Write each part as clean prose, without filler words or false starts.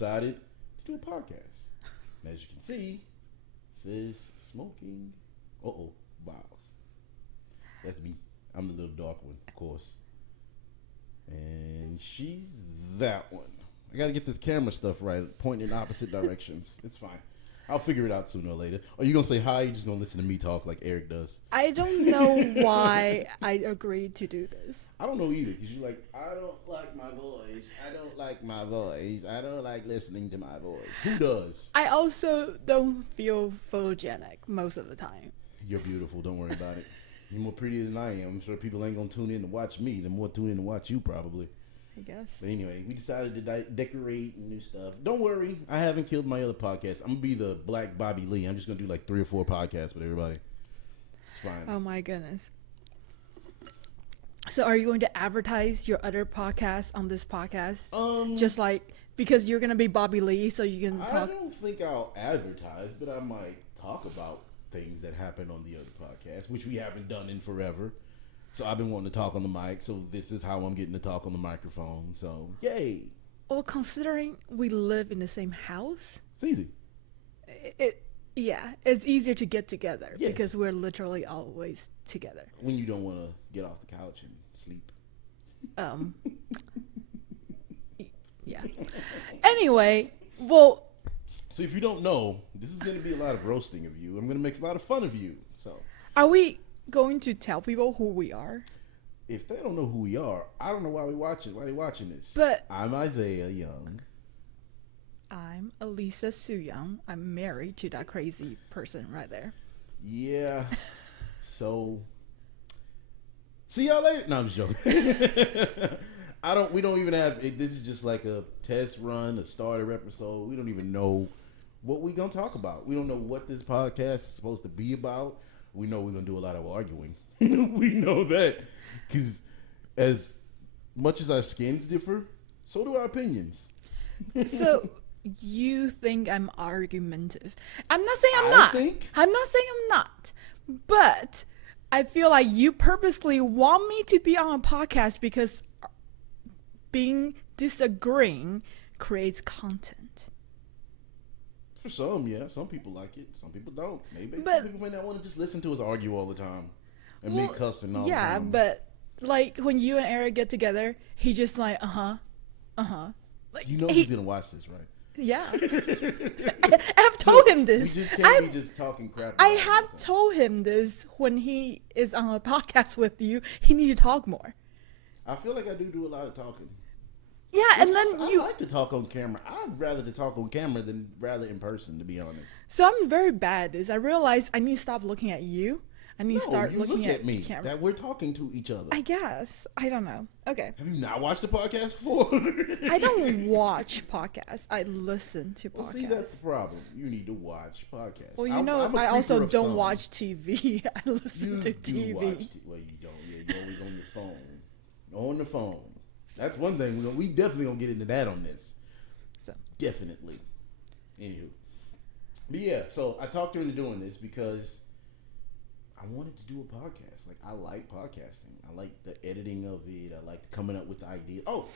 decided to do a podcast. And as you can see, it says Smoking Baos. That's me. I'm the little dark one, of course. And she's that one. I gotta get this camera stuff right, pointing in opposite directions. It's fine. I'll figure it out sooner or later. Are you gonna say hi? Or you just gonna listen to me talk like Eric does? I don't know why I agreed to do this. I don't know either, because you're like, I don't like my voice. I don't like my voice. I don't like listening to my voice. Who does? I also don't feel photogenic most of the time. You're beautiful. Don't worry about it. You're more prettier than I am. I'm sure people ain't gonna tune in to watch me. They're more tune in to watch you, probably. I guess. But anyway, we decided to decorate and new stuff. Don't worry, I haven't killed my other podcast. I'm gonna be the Black Bobby Lee. I'm just gonna do like 3 or 4 podcasts with everybody. It's fine. Oh my goodness. So are you going to advertise your other podcasts on this podcast? Just like because you're gonna be Bobby Lee, so you can talk. I don't think I'll advertise, but I might talk about things that happen on the other podcast, which we haven't done in forever. So I've been wanting to talk on the mic, so this is how I'm getting to talk on the microphone. So yay! Well, considering we live in the same house, It's easy. it's easier to get together Yes. because we're literally always together. When you don't want to get off the couch and sleep. Yeah. Anyway, well, So if you don't know, this is going to be a lot of roasting of you. I'm going to make a lot of fun of you. So are we going to tell people who we are? if they don't know who we are, I don't know why we watch it. Why they watching this? But I'm Isaiah Young. I'm Alisa Young. I'm married to that crazy person right there. Yeah. So see y'all later. No, I'm just joking. We don't even have, this is just like a test run, a starter episode. We don't even know what we're going to talk about. We don't know what this podcast is supposed to be about. We know we're going to do a lot of arguing. We know that. Because as much as our skins differ, so do our opinions. So you think I'm argumentative? I'm not saying I'm I not. think- I'm not saying I'm not. But I feel like you purposely want me to be on a podcast because being disagreeing creates content. For some, yeah. Some people like it. Some people don't. Maybe But- some people may not want to just listen to us argue all the time. And me cussing all the yeah, time. but like when you and Eric get together, he just like Like, You know he's going to watch this, right? Yeah. I've told him this. We just can't be just talking crap. I about it all have the time. told him this when he is on a podcast with you. He need to talk more. I feel like I do a lot of talking. Yeah, and then I you. like to talk on camera. I'd rather to talk on camera than rather in person, to be honest. So I'm very bad at this. I realize I need to stop looking at you. I need to start you looking look at me. camera. That we're talking to each other. I guess. I don't know. Okay. Have you not watched the podcast before? I don't watch podcasts. I listen to podcasts. Well, see, that's the problem. You need to watch podcasts. Well, I'm a I also creature of don't some. watch TV. I listen You to do TV. watch well, you don't. Yeah, you're always on your phone. On the phone. That's one thing. We definitely gonna get into that on this. So. Definitely. Anywho. But yeah, so I talked her into doing this because I wanted to do a podcast. Like, I like podcasting. I like the editing of it. I like coming up with the idea. Oh,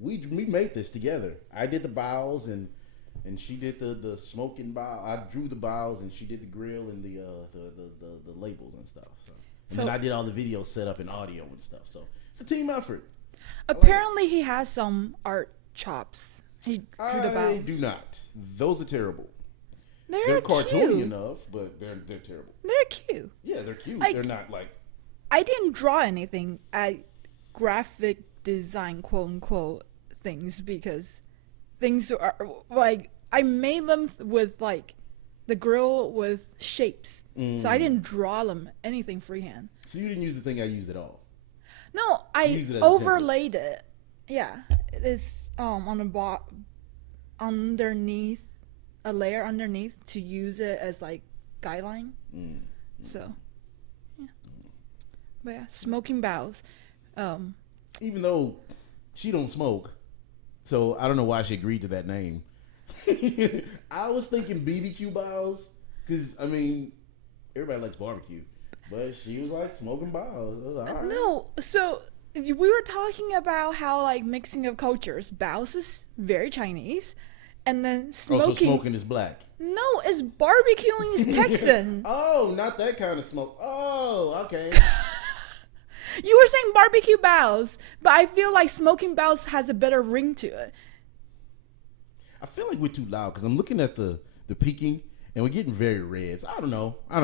we made this together. I did the bows and she did the smoking bow. I drew the bows and she did the grill and the labels and stuff. So then I did all the video setup and audio and stuff. So it's a team effort. Apparently, he has some art chops. He drew the I bows. do not. Those are terrible. They're They're cartoony cute. enough, but they're terrible. They're cute. Yeah, they're cute. Like- they're not like I didn't draw anything at graphic design, quote unquote, things because things are like I made them with like the grill with shapes. So I didn't draw them anything freehand. So you didn't use the thing I used at all. No, I Use it as a overlaid it. Yeah, it is on the underneath a layer underneath to use it as like guideline. So, yeah. But yeah, Smokin Baos. Even though she don't smoke, so I don't know why she agreed to that name. I was thinking BBQ Baos because I mean everybody likes barbecue, but she was like Smokin Baos. I was like, all right. No, so we were talking about how like mixing of cultures. Baos is very Chinese, and then Oh, so smoking. smoking is black. No, it's barbecuing is Texan. Oh, not that kind of smoke. Oh, okay. You were saying barbecue Baos, but I feel like Smokin Baos has a better ring to it. I feel like we're too loud because I'm looking at the peaking and we're getting very red. So I don't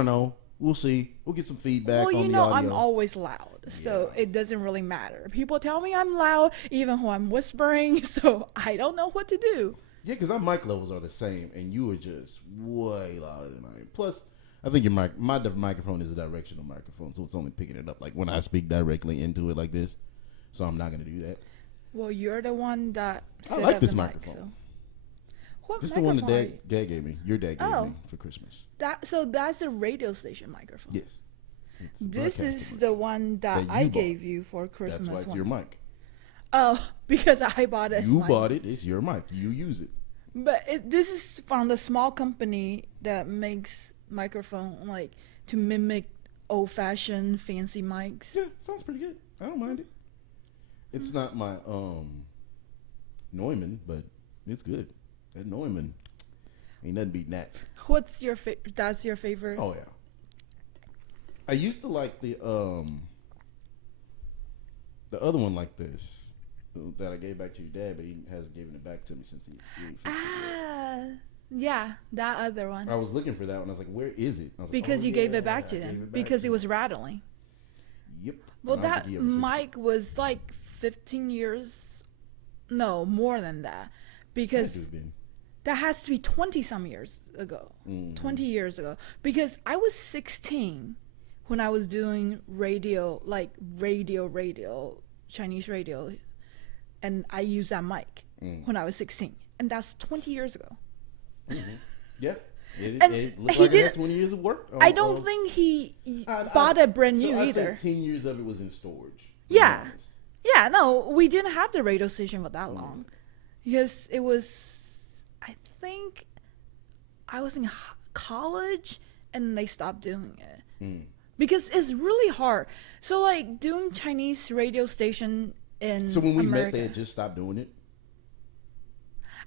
know. We'll see. We'll get some feedback Well, on you the know, audio. I'm always loud, so Yeah. it doesn't really matter. People tell me I'm loud, even when I'm whispering, so I don't know what to do. Yeah, because our mic levels are the same, and you are just way louder than I am. Plus, I think my microphone is a directional microphone, so it's only picking it up like when I speak directly into it like this. So I'm not going to do that. Well, you're the one that I set like up this the mic, microphone. so. What This is the one that microphone Dad gave me. Your dad gave Oh. me for Christmas. So that's a radio station microphone. Yes. It's a This broadcasting is mic. the one that That I you bought. gave you for Christmas. That's why it's one. your mic. Oh, because I bought it. You bought it. It's your mic. You use it. But this is from the small company that makes microphone like to mimic old-fashioned fancy mics. Yeah, sounds pretty good. I don't mind it. It's not my Neumann, but it's good. That Neumann ain't nothing beating that. What's your that's your favorite? Oh yeah. I used to like the other one like this that I gave back to your dad, but he hasn't given it back to me since he fixed it. Yeah, that other one. I was looking for that one. I was like, where is it? I was like, Because oh, you gave yeah, it back to I gave him it back because to it him. was rattling. Yep. Well, I don't that think he ever fixed it. mic was like 15 years, no, more than that, Had because to have been. that has to be 20 some years ago. Mhm. 20 years ago. Because I was 16 when I was doing radio, like radio, Chinese radio, and I used that mic when I was 16. And that's 20 years ago. Mm-hmm. Yeah. And It looked he like it had didn't- 20 years of work. I don't think he bought it brand new so I either. think 10 years of it was in storage. to be Yeah. honest. Yeah, no, we didn't have the radio station for that long. Because it was, I think, I was in college and they stopped doing it. Mm. Because it's really hard. So, like, doing Chinese radio station in So when we met, America, they had just stopped doing it.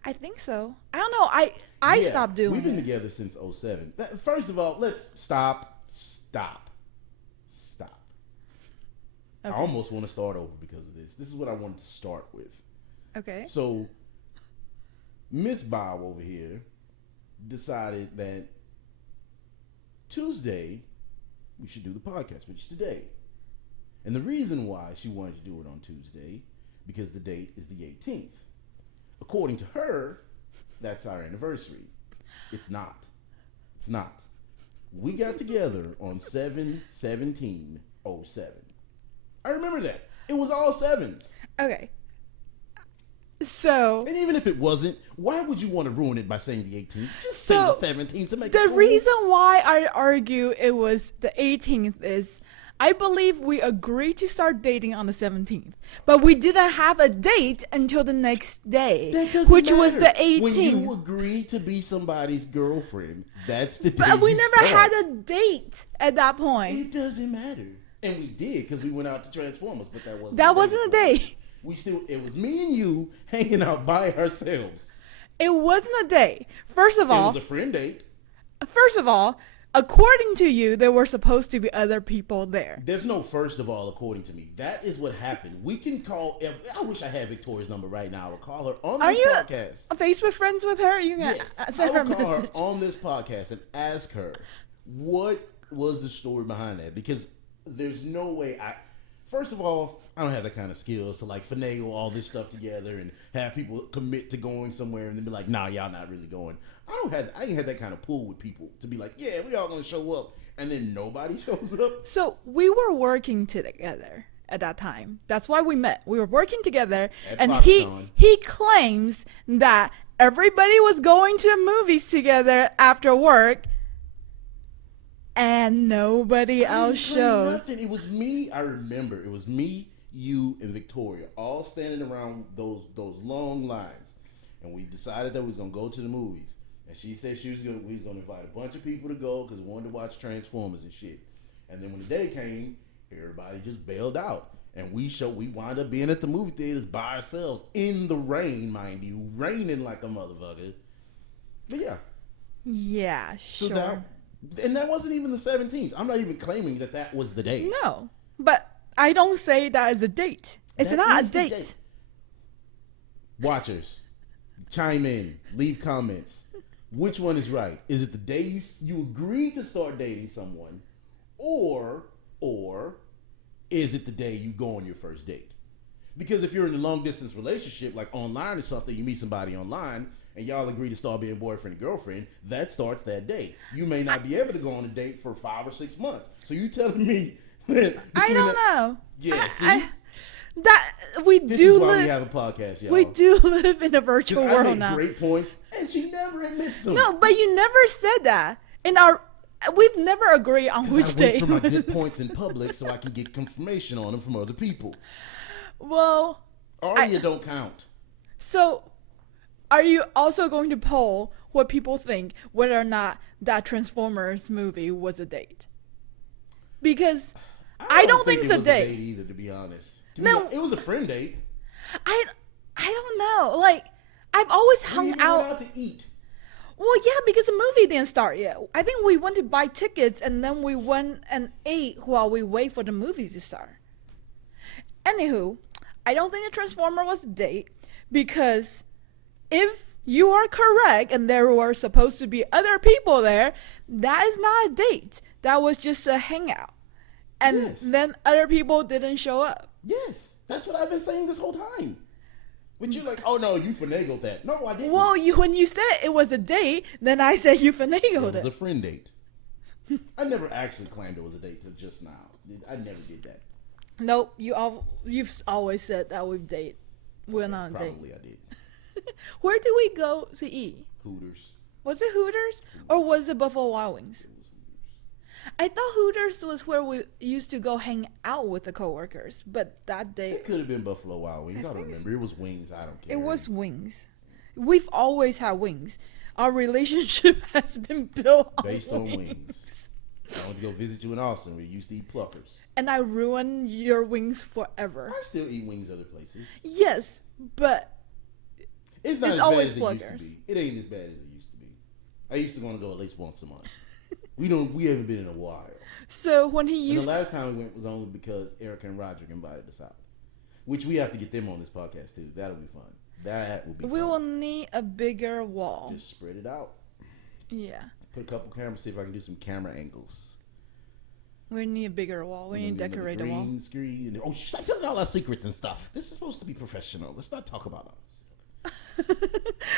I think so. I don't know. I Yeah, stopped doing We've been it. together since 07. First of all, let's stop. I Okay. almost want to start over because of this. This is what I wanted to start with. Okay. So, Miss Bob over here decided that Tuesday we should do the podcast, which is today. And the reason why she wanted to do it on Tuesday, because the date is the 18th. According to her, that's our anniversary. It's not. It's not. We got together on 7/17/07. I remember that. It was all sevens. Okay. So, And even if it wasn't, why would you want to ruin it by saying the 18th? Just say So, the 17th to make the it cool. reason why I argue it was the 18th is I believe we agreed to start dating on the 17th, but we didn't have a date until the next day, That doesn't which was matter. the 18th. When you agree to be somebody's girlfriend, that's the day But we you never start. had a date at that point. It doesn't matter. And we did because we went out to Transformers, but that wasn't. That wasn't a date. It was me and you hanging out by ourselves. It wasn't a date. First of It all, was a friend date. according to you, there were supposed to be other people there. There's no first of all, according to me. That is what happened. We can call. I wish I had Victoria's number right now. I would call her on Are this you podcast. Facebook friends with her? You can Yes, I send her a would call her message. on this podcast and ask her what was the story behind that, because there's no way first of all, I don't have that kind of skills to like finagle all this stuff together and have people commit to going somewhere and then be like, nah, y'all not really going. I ain't had that kind of pull with people to be like, yeah, we all gonna show up, and then nobody shows up. So we were working together at that time. That's why we met. We were working together, At and Foxconn. he claims that everybody was going to the movies together after work, and nobody else I didn't claim showed. nothing. It was me. I remember it was me, you, and Victoria all standing around those long lines, and we decided that we was gonna go to the movies. And she said we was gonna invite a bunch of people to go because we wanted to watch Transformers and shit. And then when the day came, everybody just bailed out. And we wind up being at the movie theaters by ourselves in the rain, mind you, raining like a motherfucker. But yeah. Yeah, sure. So that wasn't even the 17th. I'm not even claiming that was the date. No, but I don't say that is a date. It's not a date. Watchers, chime in, leave comments. Which one is right? Is it the day you agreed to start dating someone, or is it the day you go on your first date? Because if you're in a long distance relationship, like online or something, you meet somebody online and y'all agree to start being boyfriend and girlfriend, that starts that date. You may not be able to go on a date for 5 or 6 months. So you telling me that I don't know. Yeah, see? This is why we have a podcast, y'all. We do live in a virtual world now. Great points, and she never admits them. No, but you never said that. We've never agreed on which day. I wait for my good points in public so I can get confirmation on them from other people. Well, Aria don't count. So, are you also going to poll what people think whether or not that Transformers movie was a date? Because I don't think it's a date either, to be honest. No, it was a friend date. I don't know. Like, I've always hung out. Went out to eat. Well, yeah, because the movie didn't start yet. I think we went to buy tickets and then we went and ate while we wait for the movie to start. Anywho, I don't think the Transformer was a date because if you are correct and there were supposed to be other people there, that is not a date. That was just a hangout. And then other people didn't show up. Yes, that's what I've been saying this whole time. But you're like, oh no, you finagled that. No, I didn't. Well, when you said it was a date, then I said you finagled it. It was a friend date. I never actually claimed it was a date till just now. I never did that. Nope, you've always said that we date. We're not a date. Probably I did. Where did we go to eat? Hooters. Was it Hooters or was it Buffalo Wild Wings? I thought Hooters was where we used to go hang out with the coworkers, but that day... It could have been Buffalo Wild Wings. I don't remember. It was wings. I don't care. It was wings. We've always had wings. Our relationship has been built based on wings. I want to go visit you in Austin where you used to eat Pluckers. And I ruined your wings forever. I still eat wings other places. Yes, but... It's not as always bad as Pluckers. It used to be. It ain't as bad as it used to be. I used to want to go at least once a month. We haven't been in a while. So when he used the last time we went was only because Erica and Roger invited us out. Which we have to get them on this podcast too. That'll be fun. That will be fun. We will need a bigger wall. Just spread it out. Yeah. Put a couple cameras, see if I can do some camera angles. We need a bigger wall. We need to decorate a wall. Green screen. Oh, stop telling all our secrets and stuff. This is supposed to be professional. Let's not talk about us.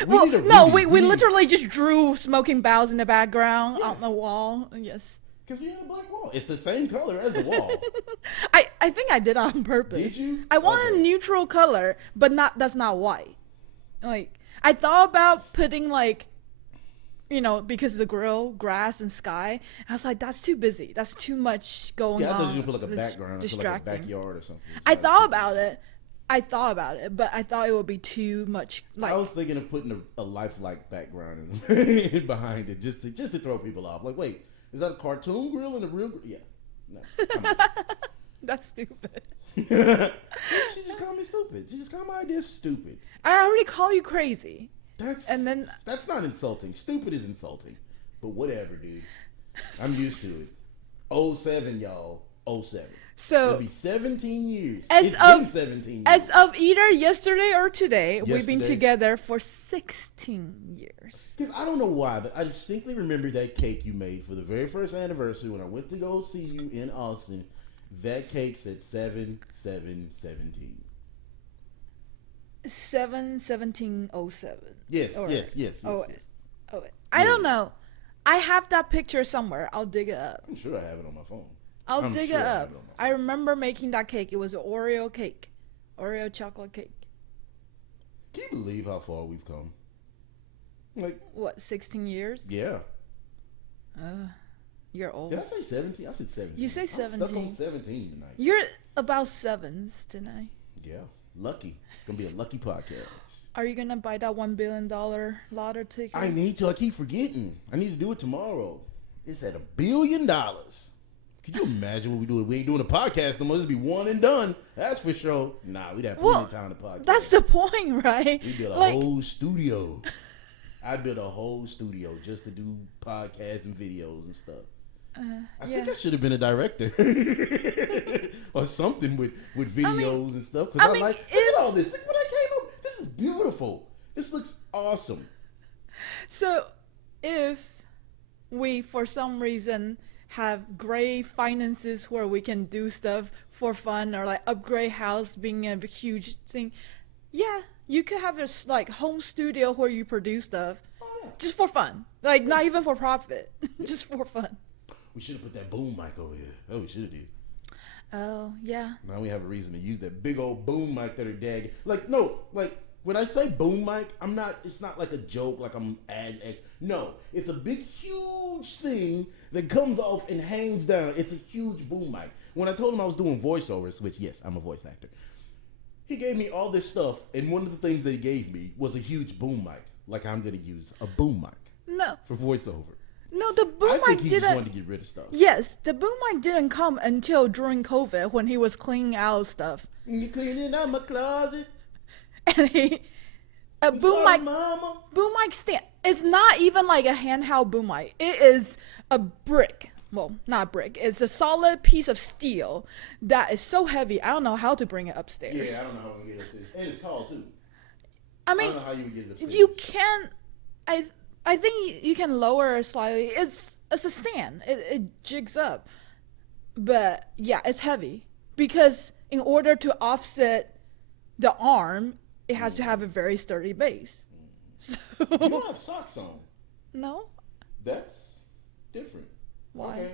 we literally just drew Smokin Baos in the background on the wall. Yes. Because we had a black wall. It's the same color as the wall. I think I did on purpose. Did you? I want a neutral color, but that's not white. Like, I thought about putting because the grill, grass, and sky. I was like, that's too busy. That's too much going on. Yeah, I thought you were going to put like a background. Distracting. Like a backyard or something. I thought about it, but I thought it would be too much. I was thinking of putting a lifelike background behind it just to throw people off. Like, wait, is that a cartoon grill and a real grill? Yeah. No. That's stupid. She just called me stupid. She just called my idea stupid. I already call you crazy. That's not insulting. Stupid is insulting. But whatever, dude. I'm used to it. 07, y'all. 07. So it'll be 17 years. It's been 17 years. As of either yesterday or today, we've been together for 16 years. Because I don't know why, but I distinctly remember that cake you made for the very first anniversary when I went to go see you in Austin. That cake said 7/7/17. 7/17/07. Yes. Oh, I don't know. I have that picture somewhere. I'll dig it up. I'm sure I have it on my phone. I'll dig it up. I remember making that cake. It was an Oreo cake. Oreo chocolate cake. Can you believe how far we've come? Like, what, 16 years? Yeah. You're old. Did I say 17? I said 17. You say 17. I'm stuck on 17 tonight. You're about sevens tonight. Yeah. Lucky. It's going to be a lucky podcast. Are you going to buy that $1 billion lottery ticket? I need to. I keep forgetting. I need to do it tomorrow. It's at $1 billion. Can Could you imagine what we do? We ain't doing a podcast no more. This be one and done. That's for sure. Nah, we'd have plenty of time to podcast. That's the point, right? We built a whole studio. I built a whole studio just to do podcasts and videos and stuff. I think I should have been a director or something with videos and stuff. Because look at all this. Look what I came up. This is beautiful. This looks awesome. So, if we, for some reason, have great finances where we can do stuff for fun or like upgrade house being a huge thing, yeah, you could have this like home studio where you produce stuff just for fun. Like not even for profit, just for fun. We should have put that boom mic over here. Oh, we should have did. Oh, yeah. Now we have a reason to use that big old boom mic that are dagging. Like, no, like, when I say boom mic, it's not like a joke, like I'm adding. No, it's a big, huge thing that comes off and hangs down. It's a huge boom mic. When I told him I was doing voiceovers, which, yes, I'm a voice actor, he gave me all this stuff, and one of the things that he gave me was a huge boom mic. Like I'm going to use a boom mic. No. For voiceover. No, the boom mic didn't. I think he just wanted to get rid of stuff. Yes, the boom mic didn't come until during COVID when he was cleaning out stuff. You cleaning out my closet? And boom mic stand. It's not even like a handheld boom mic. It is a brick. Well, not brick. It's a solid piece of steel that is so heavy. I don't know how to bring it upstairs. Yeah, I don't know how we get it upstairs. And it's tall too. I mean, I don't know how you would get it upstairs. You can. I think you can lower it slightly. It's a stand. It jigs up. But yeah, it's heavy because in order to offset the arm, it has to have a very sturdy base. So, you don't have socks on. No. That's different. Why? Okay.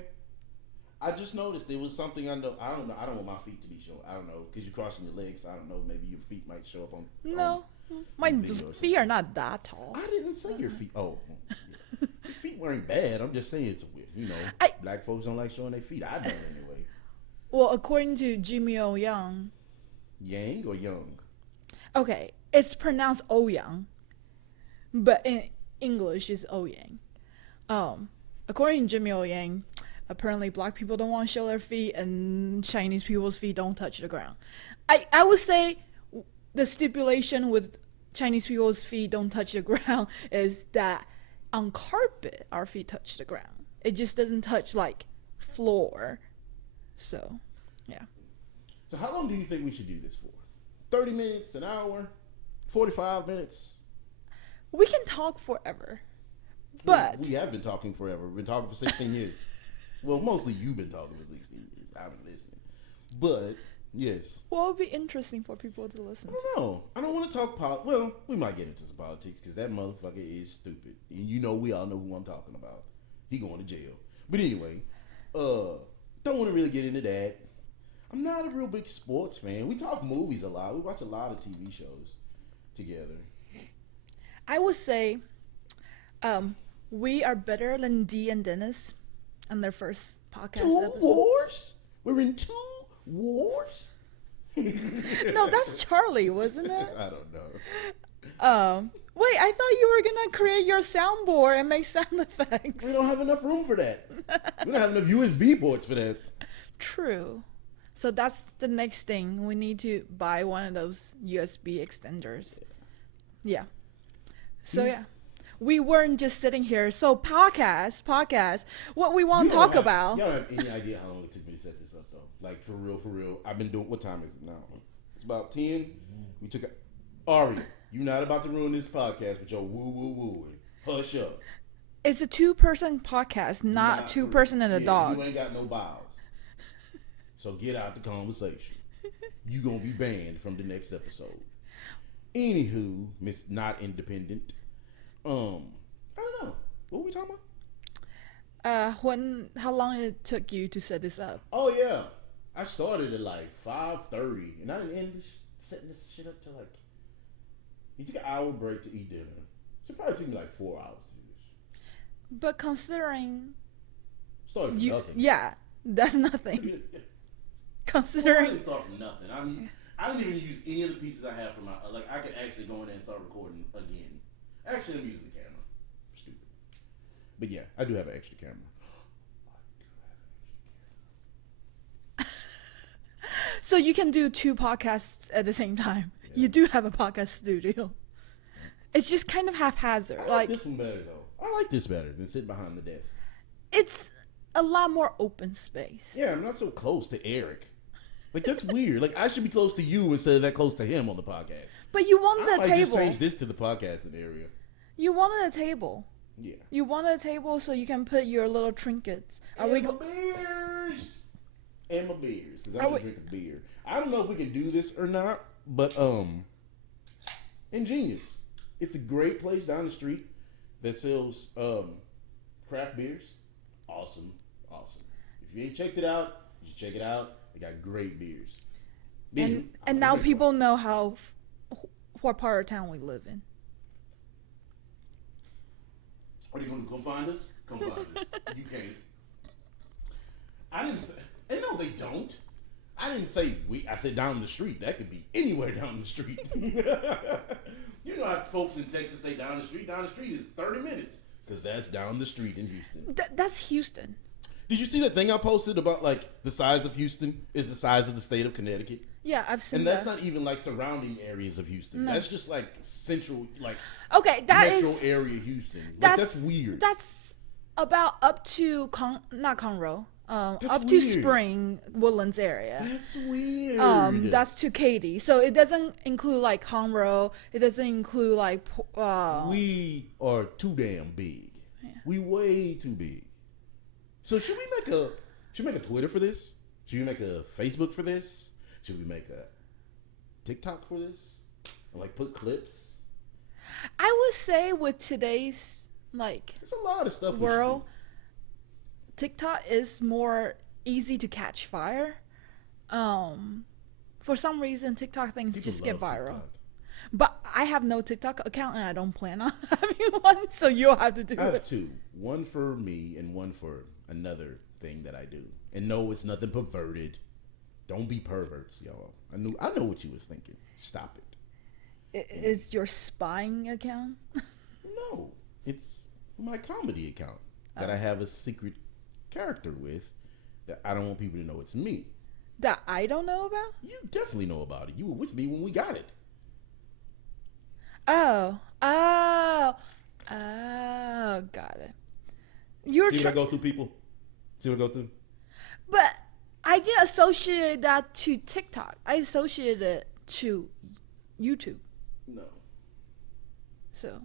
I just noticed there was something I know. I don't know. I don't want my feet to be shown. I don't know because you're crossing your legs. I don't know. Maybe your feet might show up on. No, my feet are not that tall. I didn't say your feet. Oh, yeah. Your feet weren't bad. I'm just saying it's weird. You know, black folks don't like showing their feet. I don't anyway. Well, according to Jimmy O Yang. Yang or Young? Okay, it's pronounced Ouyang, but in English it's Ouyang. According to Jimmy O Yang, apparently black people don't want to show their feet and Chinese people's feet don't touch the ground. I would say the stipulation with Chinese people's feet don't touch the ground is that on carpet our feet touch the ground. It just doesn't touch like floor. So, yeah. So how long do you think we should do this for? 30 minutes, an hour, 45 minutes? We can talk forever. But we have been talking forever. We've been talking for 16 years. Well, mostly you've been talking for 16 years. I've been listening. But, yes. Well, it would be interesting for people to listen to. I don't know. I don't want to talk politics. Well, we might get into some politics because that motherfucker is stupid. And you know we all know who I'm talking about. He going to jail. But anyway, don't want to really get into that. I'm not a real big sports fan. We talk movies a lot. We watch a lot of TV shows together. I would say we are better than Dee and Dennis on their first podcast episode. Wars? We're in 2 wars? No, that's Charlie, wasn't it? I don't know. Wait, I thought you were going to create your soundboard and make sound effects. We don't have enough room for that. We don't have enough USB ports for that. True. So that's the next thing. We need to buy one of those USB extenders. Yeah. So yeah. We weren't just sitting here. So podcast. What we want to talk about. Y'all don't have any idea how long it took me to set this up though. Like for real. I've been doing, what time is it now? It's about 10. We took Ari, you're not about to ruin this podcast with your woo. Hush up. It's a 2-person podcast, not 2-person and a dog. You ain't got no bowels. So get out the conversation. You gonna be banned from the next episode. Anywho, Miss Not Independent. I don't know. What were we talking about? How long it took you to set this up? Oh yeah, I started at like 5:30, and I didn't end setting this shit up till like. You took an hour break to eat dinner. So it probably took me like 4 hours to do this. But considering. Started from nothing. Yeah, that's nothing. Considering. I didn't start from nothing. I didn't even use any of the pieces I have for my. Like I could actually go in there and start recording again. Actually, I'm using the camera. Stupid. But yeah, I do have an extra camera. So you can do 2 podcasts at the same time. Yeah. You do have a podcast studio. It's just kind of haphazard. I like this one better though. I like this better than sitting behind the desk. It's a lot more open space. Yeah, I'm not so close to Eric. Like that's weird. Like I should be close to you instead of that close to him on the podcast. But you wanted a table. I just change this to the podcasting area. You wanted a table. Yeah. You wanted a table so you can put your little trinkets. And my beers. And my beers. Because I'm going to drink a beer. I don't know if we can do this or not, but Ingenious. It's a great place down the street that sells craft beers. Awesome. If you ain't checked it out, you should check it out. They got great beers. And now people know what part of town we live in. What are you going to come find us? Come find us. You can't. I didn't say. And no, they don't. I didn't say we. I said down the street. That could be anywhere down the street. You know how folks in Texas say down the street? Down the street is 30 minutes. Because that's down the street in Houston. That's Houston. Did you see that thing I posted about like the size of Houston is the size of the state of Connecticut? Yeah, I've seen that. And that's not even like surrounding areas of Houston. No. That's just like central, like metro area Houston. Like, that's weird. That's about up to not Conroe. Up to Spring Woodlands area. That's weird. That's to Katy. So it doesn't include like Conroe. It doesn't include like. We are too damn big. Yeah. We way too big. So should we make a Twitter for this? Should we make a Facebook for this? Should we make a TikTok for this? And like put clips? I would say with today's it's a lot of stuff world. TikTok is more easy to catch fire. For some reason, TikTok things people just get viral. TikTok. But I have no TikTok account and I don't plan on having one, so you'll have to do it. I have 2. One for me and one for another thing that I do. And no, it's nothing perverted. Don't be perverts, y'all. I know what you was thinking. Stop it. Is your spying account? No, it's my comedy account that I have a secret character with that I don't want people to know it's me. That I don't know about? You definitely know about it. You were with me when we got it. Oh, got it. See what I go through, people? See what I go through? But I didn't associate that to TikTok. I associated it to YouTube. No. So.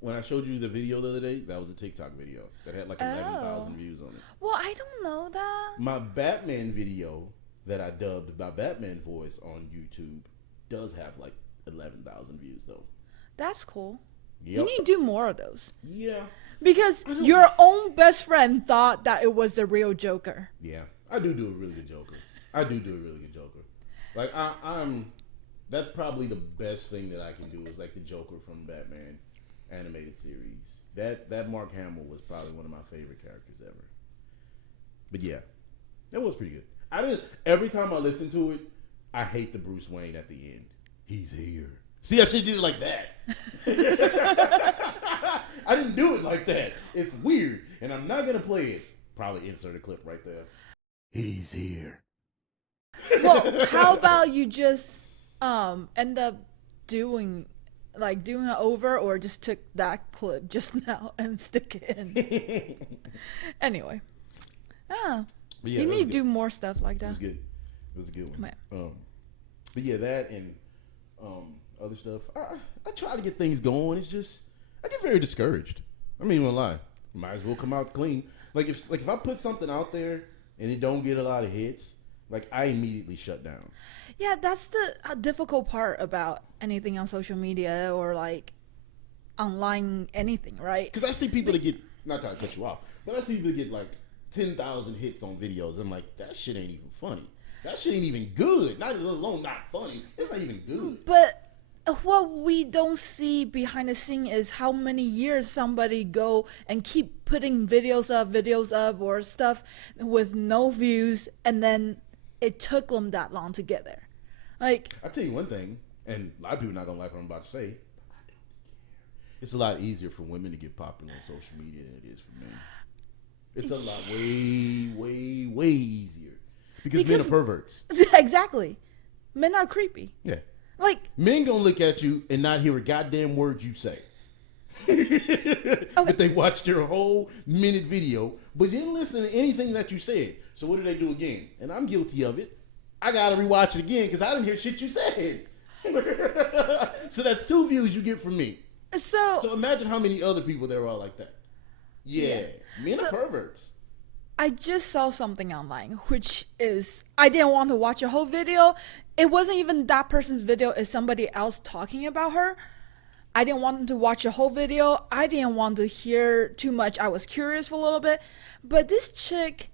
When I showed you the video the other day, that was a TikTok video that had like 11,000 views on it. Well, I don't know that. My Batman video that I dubbed my Batman voice on YouTube does have like 11,000 views though. That's cool. Yep. You need to do more of those. Yeah. Because your own best friend thought that it was the real Joker. Yeah. I do a really good Joker. Like I'm that's probably the best thing that I can do is like the Joker from Batman animated series. That Mark Hamill was probably one of my favorite characters ever. But yeah, that was pretty good. Every time I listen to it, I hate the Bruce Wayne at the end. He's here. See, I should do it like that. I didn't do it like that. It's weird, and I'm not gonna play it. Probably insert a clip right there. He's here. Well, how about you just end up doing it over, or just took that clip just now and stick it in. Anyway. Yeah, you need to do more stuff like that. It was good. It was a good one. But yeah, that and other stuff. I try to get things going. It's just I get very discouraged. I mean, I won't lie. Might as well come out clean. Like if I put something out there and it don't get a lot of hits, like I immediately shut down. Yeah, that's the difficult part about anything on social media or like online anything, right? Because I see people that get, not trying to cut you off, but I see people that get like 10,000 hits on videos. I'm like, that shit ain't even funny. That shit ain't even good. Not alone not funny. It's not even good. But what we don't see behind the scene is how many years somebody go and keep putting videos up or stuff with no views, and then it took them that long to get there. Like, I'll tell you one thing, and a lot of people are not going to like what I'm about to say, but I don't care. It's a lot easier for women to get popular on social media than it is for men. It's a lot way, way, way easier. Because men are perverts. Exactly. Men are creepy. Yeah. Like, men gonna look at you and not hear a goddamn word you say. But they watched your whole minute video, but didn't listen to anything that you said. So what do they do again? And I'm guilty of it. I gotta rewatch it again because I didn't hear shit you said. So that's 2 views you get from me. So imagine how many other people there are like that. Yeah. Men are perverts. I just saw something online, which is, I didn't want to watch a whole video. It wasn't even that person's video. It's somebody else talking about her. I didn't want to watch a whole video. I didn't want to hear too much. I was curious for a little bit. But this chick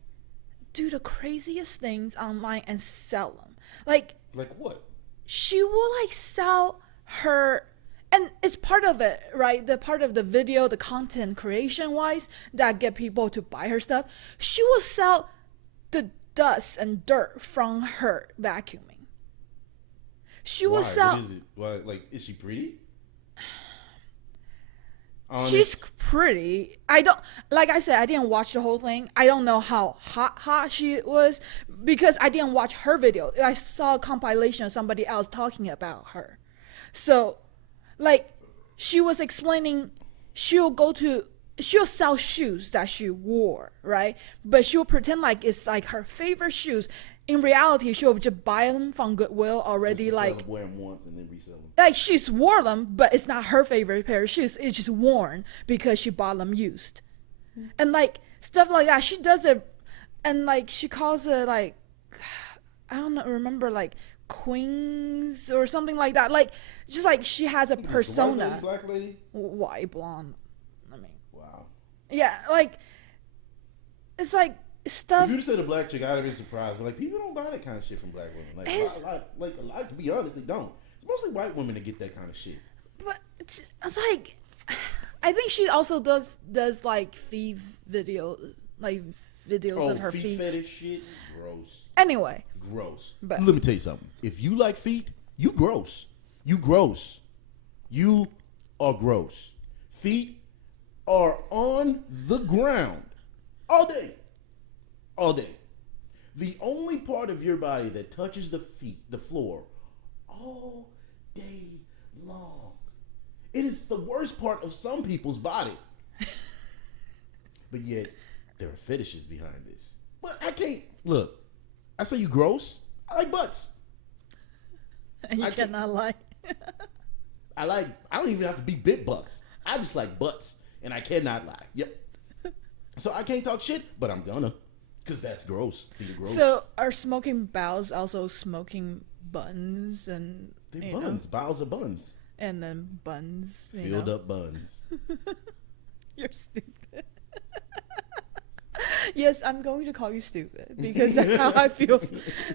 do the craziest things online and sell them. Like what? She will like sell her, and it's part of it, right? The part of the video, the content creation wise, that get people to buy her stuff. She will sell the dust and dirt from her vacuuming. She will sell. What is it? Well, like, is she pretty? She's pretty. I don't, like I said, I didn't watch the whole thing. I don't know how hot she was because I didn't watch her video. I saw a compilation of somebody else talking about her. So, like, she was explaining, she'll sell shoes that she wore, right? But she'll pretend like it's like her favorite shoes. In reality, she'll just buy them from Goodwill already, like wear them once and then resell them. Like, she's wore them, but it's not her favorite pair of shoes. It's just worn because she bought them used. And like stuff like that. She does it, and like she calls it like, I don't know, remember, like queens or something like that. Like, just like she has a persona. White lady, black lady? White, blonde. I mean, wow. Yeah, like, it's like stuff. If you said a black chick, I'd have been surprised. But like, people don't buy that kind of shit from black women. Like, a lot, to be honest, they don't. It's mostly white women that get that kind of shit. But it's like, I think she also does like feet video, like videos of her feet. Fetish shit. Gross. Anyway. Gross. But let me tell you something. If you like feet, you gross. You gross. You are gross. Feet are on the ground all day. All day. The only part of your body that touches the floor, all day long. It is the worst part of some people's body. But yet, there are fetishes behind this. But I can't, look, I say you gross. I like butts. And you cannot lie. I don't even have to be big butts. I just like butts. And I cannot lie. Yep. So I can't talk shit, but I'm gonna. Because that's gross. Feet are gross. So are Smokin Baos also smoking buns and they're buns. Baos are buns. And then buns. Filled up buns. You're stupid. Yes, I'm going to call you stupid because that's how I feel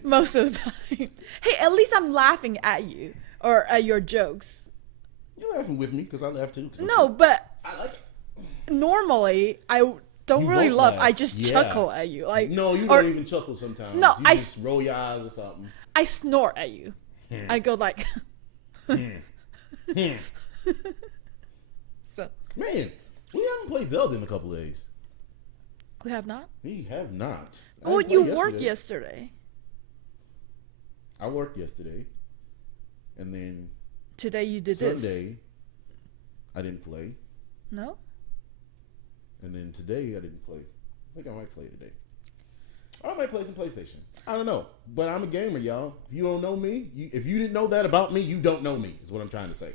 most of the time. Hey, at least I'm laughing at you or at your jokes. You're laughing with me because I laugh too. No, but I like it. Normally I don't really laugh. I just chuckle at you. Like, no, you don't even chuckle sometimes. No, you just roll your eyes or something. I snort at you. I go like. So. Man, we haven't played Zelda in a couple of days. We have not? We have not. Oh, you worked yesterday. I worked yesterday. And then today you did Sunday, I didn't play. No? And then today I didn't play. I think I might play today. I might play some PlayStation. I don't know. But I'm a gamer, y'all. If you don't know me, if you didn't know that about me, you don't know me, is what I'm trying to say.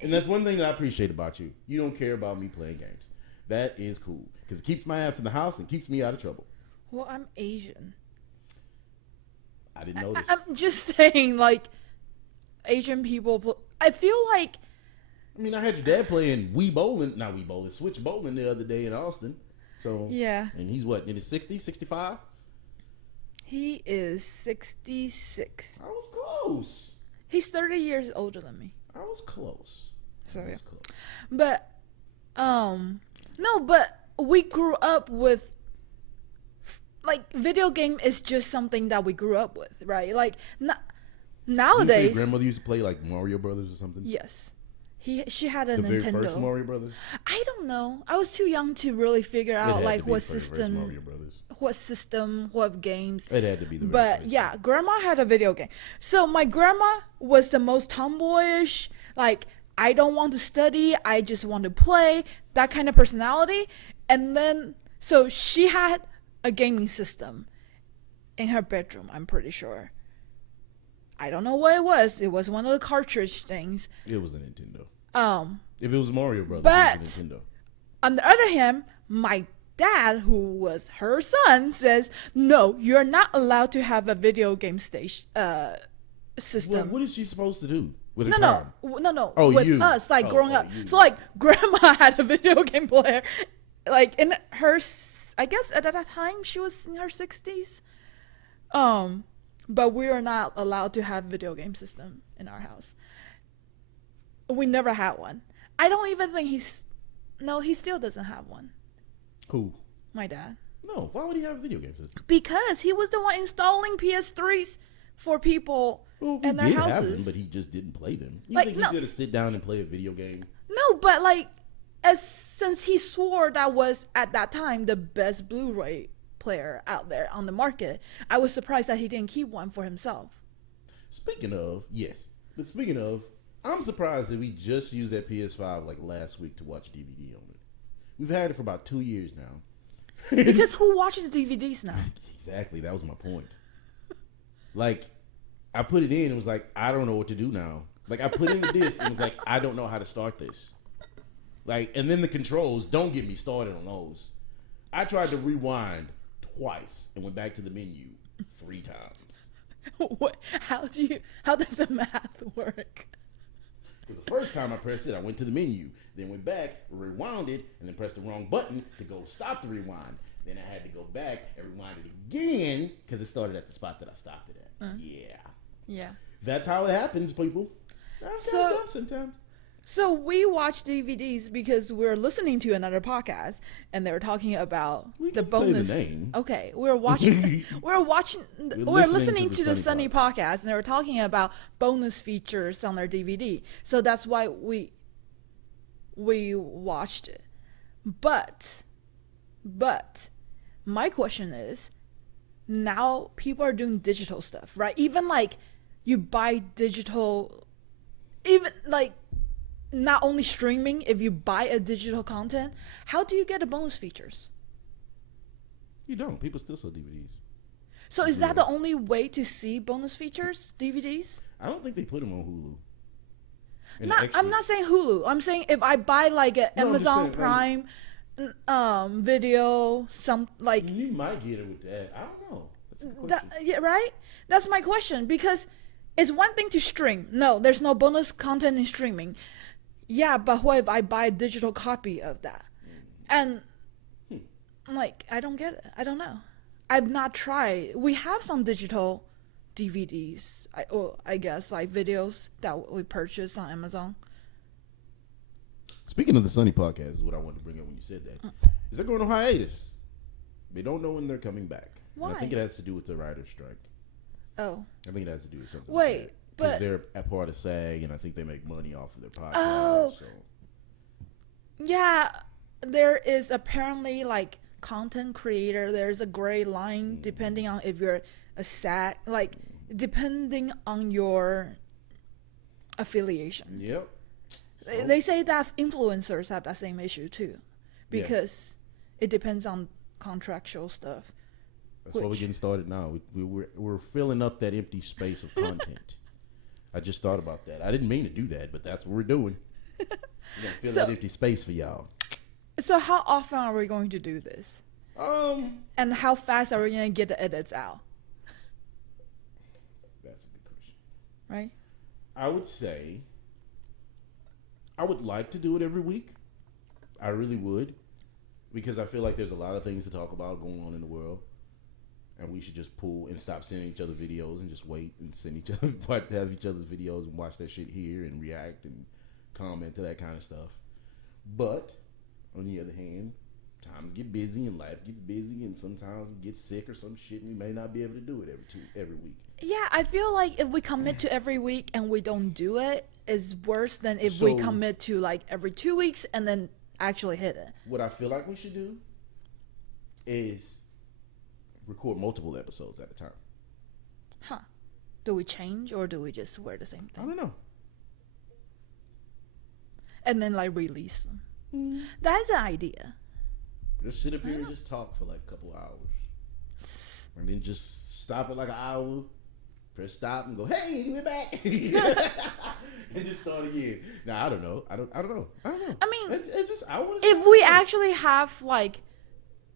And that's one thing that I appreciate about you. You don't care about me playing games. That is cool. Because it keeps my ass in the house and keeps me out of trouble. Well, I'm Asian. I didn't know this. I'm just saying, like, Asian people, I feel like... I mean, I had your dad playing Switch bowling the other day in Austin. So yeah. And he's what, in his 60s, 65? He is 66. I was close. He's 30 years older than me. I was close. So yeah. Close. But, no, but we grew up with, like, video game is just something that we grew up with, right? Like, nowadays. Your grandmother used to play, like, Mario Brothers or something? Yes. She had a the Nintendo. The very first Mario Brothers? I don't know. I was too young to really figure out, like, what system. Mario Brothers. what system, what games. It had to be the But yeah, grandma had a video game. So my grandma was the most tomboyish, like I don't want to study, I just want to play, that kind of personality. And then so she had a gaming system in her bedroom, I'm pretty sure. I don't know what it was. It was one of the cartridge things. It was a Nintendo. If it was Mario Brothers, but it was a Nintendo. On the other hand, my dad, who was her son, says, no, you're not allowed to have a video game system. Well, what is she supposed to do with no, Oh, with you. us, like growing up. You. So like grandma had a video game player, like in her, I guess at that time she was in her 60s. But we are not allowed to have video game system in our house. We never had one. I don't even think he still doesn't have one. Who? My dad. No, why would he have a video game system? Because he was the one installing PS3s for people in their houses. Have them, but he just didn't play them. You like, think he's gonna sit down and play a video game? No, but like, since he swore that was at that time the best Blu-ray player out there on the market, I was surprised that he didn't keep one for himself. Speaking of, I'm surprised that we just used that PS5 like last week to watch DVD on it. We've had it for about 2 years now. Because who watches DVDs now? Exactly, that was my point. Like, I put it in and was like, I don't know what to do now. Like, I put in the disc and was like, I don't know how to start this. Like, and then the controls, don't get me started on those. I tried to rewind twice and went back to the menu 3 times. What? How does the math work? Because the first time I pressed it, I went to the menu, then went back, rewound it, and then pressed the wrong button to go stop the rewind. Then I had to go back and rewind it again because it started at the spot that I stopped it at. Yeah. That's how it happens, people. That's how it goes sometimes. So we watch DVDs because we're listening to another podcast, and they were talking about the bonus. Say the name. Okay, we're listening to the Sunny podcast, and they were talking about bonus features on their DVD. So that's why we watched it. But my question is, now people are doing digital stuff, right? Even like you buy digital, even like. Not only streaming, if you buy a digital content, how do you get the bonus features? You don't. People still sell DVDs. So is that the only way to see bonus features, DVDs? I don't think they put them on Hulu. I'm not saying Hulu. I'm saying if I buy like an Amazon Prime video, some like... You might get it with that. I don't know. That's a good question. Yeah, right? That's my question, because it's one thing to stream. No, there's no bonus content in streaming. Yeah, but what if I buy a digital copy of that? And like, I don't get it. I don't know. I've not tried. We have some digital DVDs, I guess, like videos that we purchased on Amazon. Speaking of the Sunny podcast, is what I wanted to bring up when you said that. Is they're going on hiatus. They don't know when they're coming back. Why? And I think it has to do with the writer's strike. Oh. I think it has to do with something. Wait. Like that. But because they're a part of SAG, and I think they make money off of their podcast. Oh, so. Yeah, there is apparently like content creator. There's a gray line depending on if you're a SAG, like depending on your affiliation. Yep. So. They say that influencers have that same issue too, because it depends on contractual stuff. That's why we're getting started now. We're filling up that empty space of content. I just thought about that. I didn't mean to do that, but that's what we're doing. We're going to fill that empty space for y'all. So how often are we going to do this? And how fast are we going to get the edits out? That's a good question. Right? I would say I would like to do it every week. I really would. Because I feel like there's a lot of things to talk about going on in the world. And we should just pull and stop sending each other videos and just wait and send each other, have each other's videos and watch that shit here and react and comment to that kind of stuff. But on the other hand, times get busy and life gets busy, and sometimes we get sick or some shit, and we may not be able to do it every week. Yeah, I feel like if we commit to every week and we don't do it, it's worse than if we commit to like every 2 weeks and then actually hit it. What I feel like we should do is record multiple episodes at a time. Huh. Do we change or do we just wear the same I thing? don't know. And then like release them. That's an idea. Just sit up here and just talk for like a couple hours. And then just stop at like an hour, press stop and go, hey, we're back. And just start again. Now, I don't know. I don't know. I mean, it's just, I want if we actually have like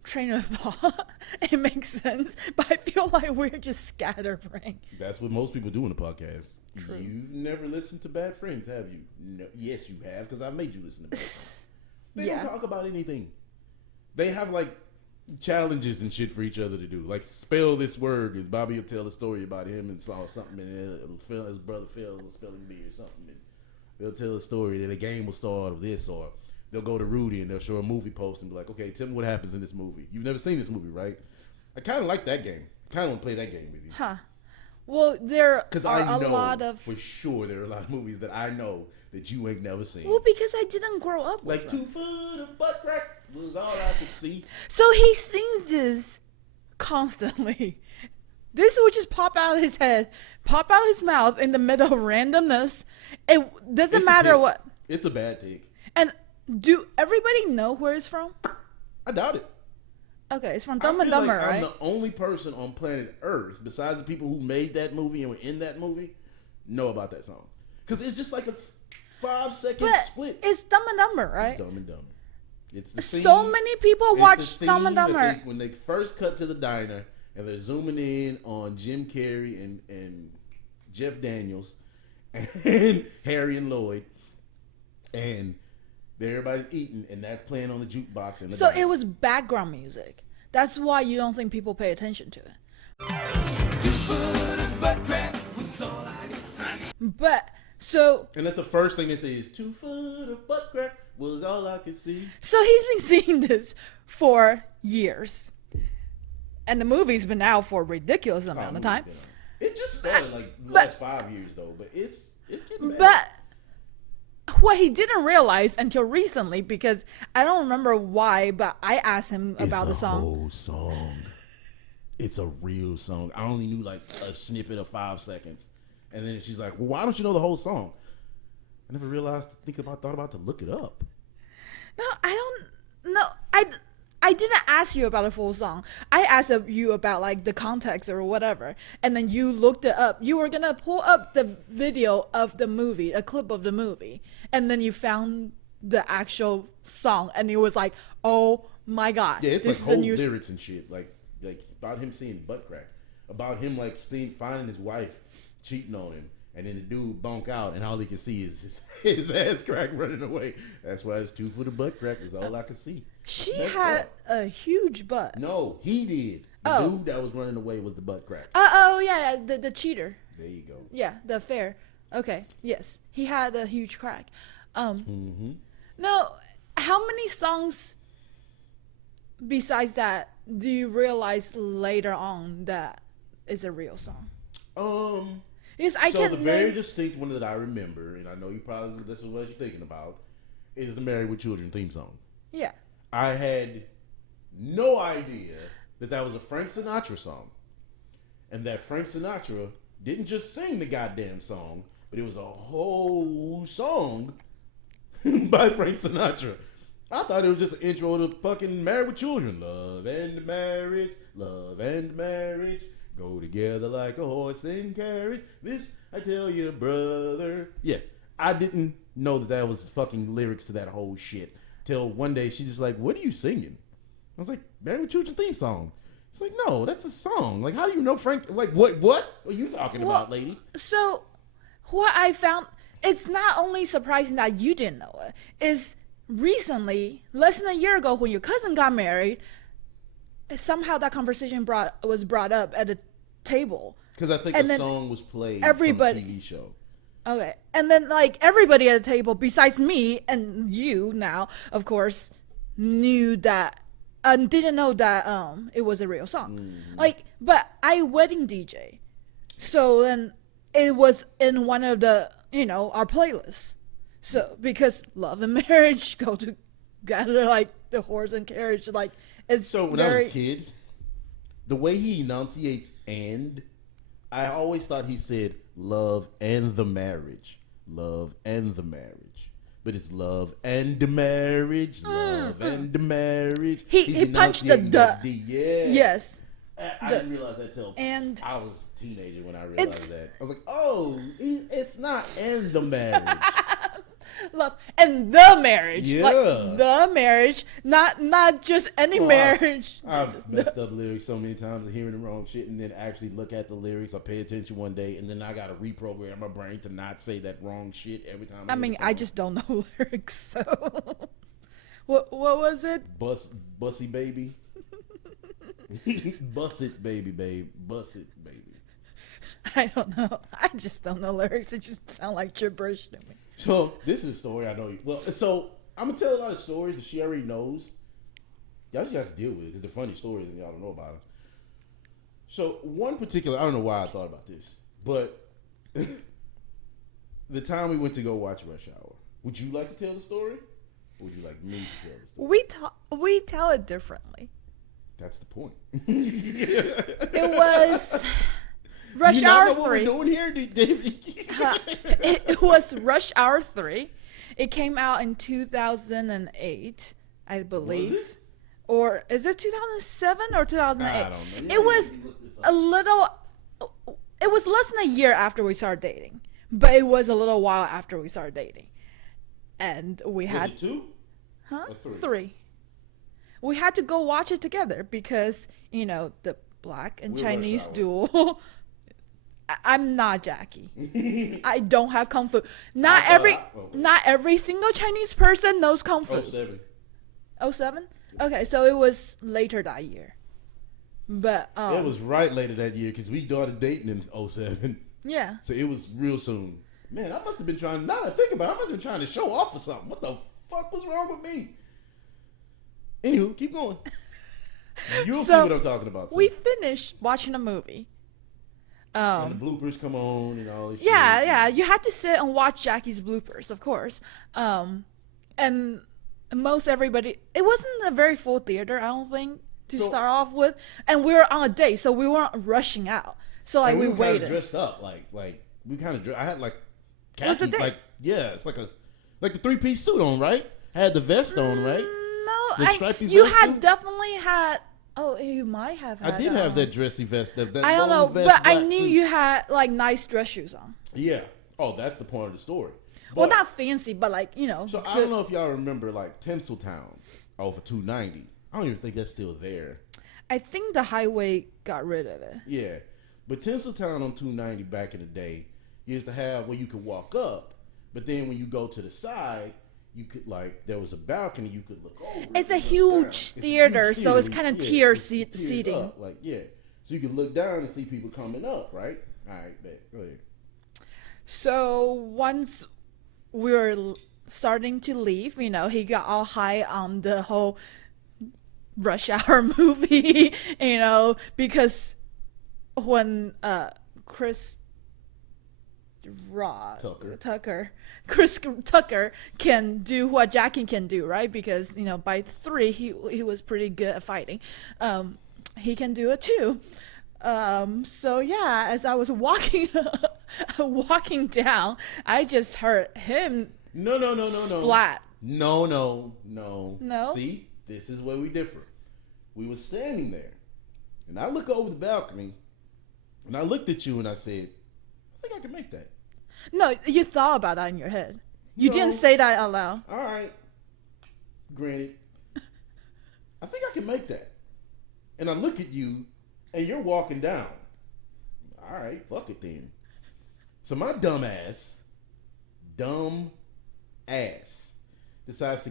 train of thought, it makes sense. But I feel like we're just scatterbrained. That's what most people do in the podcast. True. You've never listened to Bad Friends, have you? No. Yes, you have, because I made you listen to Bad Friends. They don't talk about anything. They have like challenges and shit for each other to do. Like spell this word, because Bobby will tell a story about him and saw something and his brother failed a spelling bee or something. And they'll tell a story that a game will start of this, or they'll go to Rudy and they'll show a movie post and be like, okay, tell me what happens in this movie. You've never seen this movie, right? I kind of like that game. I kind of want to play that game with you. Huh. Well, there Because are I a know lot of... for sure there are a lot of movies that I know that you ain't never seen. Well, because I didn't grow up with Like them. 2 foot of butt crack was all I could see. So he sings this constantly. This would just pop out of his head, pop out his mouth in the middle of randomness. It doesn't It's a matter tick. what. It's a bad take. And do everybody know where it's from? I doubt it. Okay, it's from I Dumb feel and Dumber, like I'm right? the only person on planet Earth, besides the people who made that movie and were in that movie, know about that song. Because it's just like a 5-second But split. it's Dumb and Dumber, right? It's Dumb and Dumber. It's the scene. So many people it's the watch scene Dumb and that Dumber. when they first cut to the diner and they're zooming in on Jim Carrey and Jeff Daniels and Harry and Lloyd, and everybody's eating, and that's playing on the jukebox. In the So diner. it was background music. That's why you don't think people pay attention to it. But so And that's the first thing they say is 2 foot of butt crack was all I could see. so he's been seeing this for years. And the movie's been out for a ridiculous amount of time. It just started like the But- last 5 years though, but it's getting bad. But what he didn't realize until recently, because I don't remember why, but I asked him about the song. Whole song. It's a real song. I only knew like a snippet of 5 seconds, and then she's like, "Well, why don't you know the whole song?" I never realized. Thought about to look it up. No, I don't know. I didn't ask you about a full song. I asked you about like the context or whatever, and then you looked it up. You were gonna pull up the video of the movie, a clip of the movie, and then you found the actual song, and it was like, oh my god, Yeah, it's this like is whole a new lyrics and shit. Like about him seeing butt crack, about him like finding his wife cheating on him, and then the dude bonk out, and all he can see is his ass crack running away. That's why it's 2 foot of butt crack is all I could see. She That's had up. a huge butt. No, he did. The Oh. dude that was running away was the butt crack. Oh yeah, the cheater. There you go. Yeah, the affair. Okay, yes, he had a huge crack. Mm-hmm. No, how many songs besides that do you realize later on that is a real song? Because I So can't the very name... distinct one that I remember, and I know you probably this is what you're thinking about, is the Married with Children theme song. Yeah. I had no idea that was a Frank Sinatra song, and that Frank Sinatra didn't just sing the goddamn song, but it was a whole song by Frank Sinatra. I thought it was just an intro to fucking Married with Children. Love and marriage, go together like a horse and carriage. This I tell you, brother. Yes, I didn't know that was fucking lyrics to that whole shit. Till one day she just like, what are you singing? I was like, Married with Children theme song. It's like, no, that's a song. Like, how do you know Frank? Like, what are you talking about, lady? So, what I found, it's not only surprising that you didn't know it, is recently, less than a year ago, when your cousin got married, somehow that conversation was brought up at a table. Because I think And a then song was played everybody- from a TV show. Okay. And then, like, everybody at the table, besides me and you now, of course, knew that, didn't know that it was a real song. Mm-hmm. Like, but I wedding DJ. So then it was in one of the, our playlists. So, because love and marriage go together like the horse and carriage, like, it's So when I was very... a kid, the way he enunciates "and," I always thought he said "love and the marriage, love and the marriage," but it's "love and the marriage, love and the marriage." He punched the duh. Yeah. Yes. I didn't realize that till I was a teenager when I realized that. I was like, oh, it's not "and the marriage." Love and the marriage. Yeah. Like the marriage, not just any marriage. I've messed up lyrics so many times and hearing the wrong shit and then actually look at the lyrics or pay attention one day and then I gotta reprogram my brain to not say that wrong shit every time. I mean, I just don't know lyrics, so what was it? Bussy baby. Bust it, baby, babe. Bust it, baby. I don't know. I just don't know lyrics. It just sound like gibberish to me. So this is a story I know you. Well, so I'm gonna tell a lot of stories that she already knows. Y'all just have to deal with it because they're funny stories and y'all don't know about them. So one particular, I don't know why I thought about this, but the time we went to go watch Rush Hour. Would you like to tell the story, or would you like me to tell the story? We tell it differently. That's the point. It was Rush Hour 3. What we're doing here, David? It was Rush Hour 3. It came out in 2008, I believe. Was it? Or is it 2007 or 2008? I don't know. It was a little. It was less than a year after we started dating, but it was a little while after we started dating, and we had it 2? Huh? Or 3? 3. We had to go watch it together because, you know, the black and We're Chinese Rush Hour. duel. I'm not Jackie. I don't have kung fu. Not every single Chinese person knows kung fu. 07. 07? Okay, so it was later that year. But it was right later that year because we started dating in 07. Yeah. So it was real soon. Man, I must have been trying. Now that I think about it, I must have been trying to show off or something. What the fuck was wrong with me? Anywho, keep going. You'll see what I'm talking about. We finished watching a movie. And the bloopers come on and all this yeah, shit. Yeah. You had to sit and watch Jackie's bloopers, of course. And most everybody, it wasn't a very full theater, I don't think, to start off with. And we were on a date, so we weren't rushing out. So like we were waited. Kind of dressed up, like we kind of. I had like What's khakis, like it's like the 3-piece suit on, right? I had the vest on, right? No, you had definitely had. Oh, you might have had. I did have that dressy vest. That I don't know, vest, but I knew suit. you had like nice dress shoes on. Yeah. Oh, that's the point of the story. Well, not fancy, but like, you know. So I don't know if y'all remember like Tinseltown over 290. I don't even think that's still there. I think the highway got rid of it. Yeah. But Tinseltown on 290 back in the day used to have where you could walk up, but then when you go to the side, you could like there was a balcony you could look over. It's a huge theater, so it's kind of tier seating. Up, like so you could look down and see people coming up, right? All right, bet. Go ahead. So once we were starting to leave, you know, he got all high on the whole Rush Hour movie, you know, because when Chris Tucker can do what Jackie can do, right? Because, you know, by 3 he was pretty good at fighting. He can do it too. So yeah, as I was walking down, I just heard him splat. No. No? See, this is where we differ. We were standing there, and I look over the balcony, and I looked at you, and I said, I think I can make that. No, you thought about that in your head. You didn't say that out loud. All right. Granted. I think I can make that. And I look at you, and you're walking down. All right, fuck it then. So my dumb ass, decides to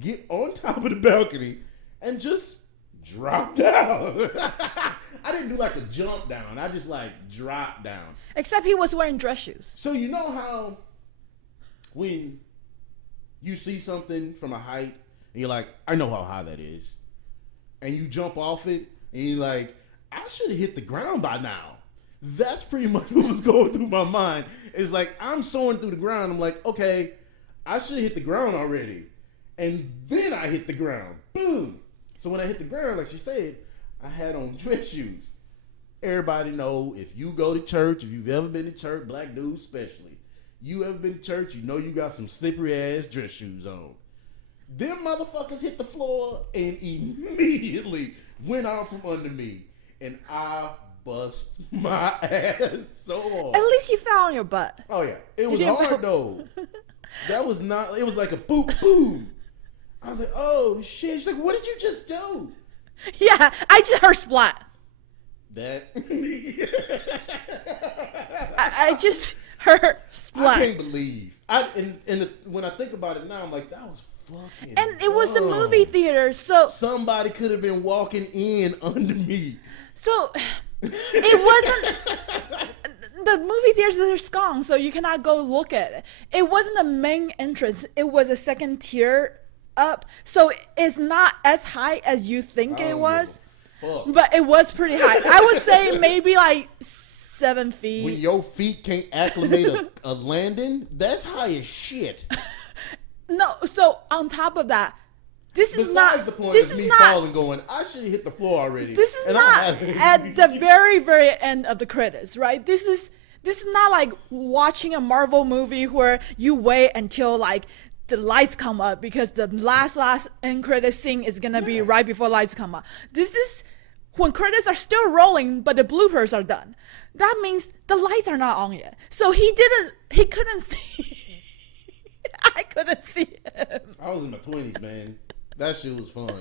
get on top of the balcony, and just drop down. I didn't do like a jump down. I just like dropped down. Except he was wearing dress shoes. So you know how when you see something from a height and you're like, I know how high that is. And you jump off it and you're like, I should have hit the ground by now. That's pretty much what was going through my mind. It's like I'm soaring through the ground. I'm like, okay, I should have hit the ground already. And then I hit the ground. Boom. So when I hit the ground, like she said, I had on dress shoes. Everybody know if you go to church, if you've ever been to church, black dudes especially, you ever been to church, you know you got some slippery ass dress shoes on. Them motherfuckers hit the floor and immediately went out from under me, and I bust my ass so hard. At least you fell on your butt. Oh yeah, it was hard though. That was not. It was like a boop boom. I was like, oh shit. She's like, what did you just do? Yeah, I just heard splat. That. I just heard splat. I can't believe. When I think about it now, I'm like, that was fucking. And it was the movie theater, so somebody could have been walking in under me. So it wasn't. The movie theaters are gone, so you cannot go look at it. It wasn't the main entrance. It was a second tier up, so it's not as high as you think it was. But it was pretty high. I would say maybe like 7 feet. When your feet can't acclimate a landing, that's high as shit. No, so on top of that, this is Besides not. The point this of is me not. falling, going, I should have hit the floor already. This is not at the very, very end of the credits, right? This is not like watching a Marvel movie where you wait until like the lights come up because the last end credit scene is gonna be right before lights come up. This is when credits are still rolling, but the bloopers are done. That means the lights are not on yet. So he couldn't see. I couldn't see him. I was in my 20s, man. That shit was fun.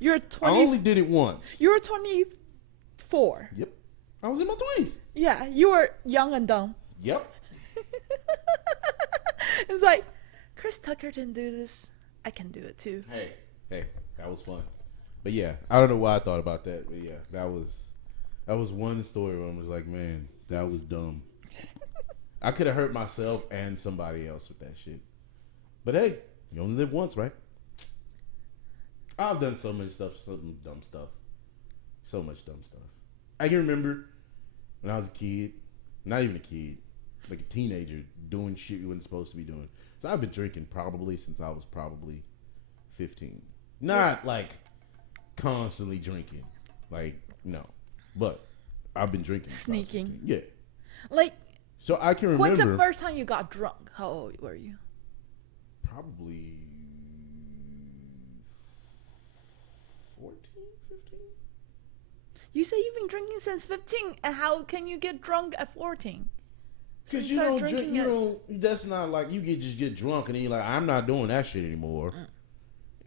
You're 20. I only did it once. You were 24. Yep. I was in my 20s. Yeah, you were young and dumb. Yep. It's like, Chris Tucker didn't do this. I can do it too. Hey, that was fun. But yeah, I don't know why I thought about that. But yeah, that was one story where I was like, man, that was dumb. I could have hurt myself and somebody else with that shit. But hey, you only live once, right? I've done so much stuff, some dumb stuff. So much dumb stuff. I can remember when I was a kid, not even a kid, like a teenager, doing shit you wasn't supposed to be doing. So I've been drinking probably since I was probably 15. Not like constantly drinking. Like, no. But I've been drinking. Sneaking. Yeah. Like, so I can remember. when's the first time you got drunk? How old were you? Probably 14, 15. You say you've been drinking since 15, and how can you get drunk at 14? Because you don't drink, that's not like you just get drunk and then you're like, I'm not doing that shit anymore.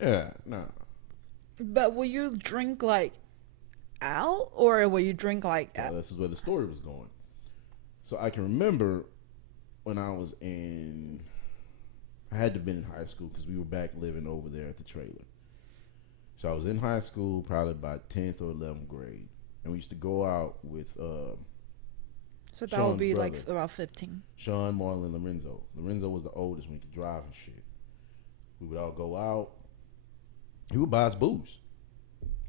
Yeah, no. But will you drink like out, or will you drink like at? This is where the story was going. So I can remember when I was I had to have been in high school because we were back living over there at the trailer. So I was in high school, probably about 10th or 11th grade. And we used to go out with So that Sean's would be brother, like around 15. Sean, Marlon, and Lorenzo. Lorenzo was the oldest when he could drive and shit. We would all go out. He would buy us booze.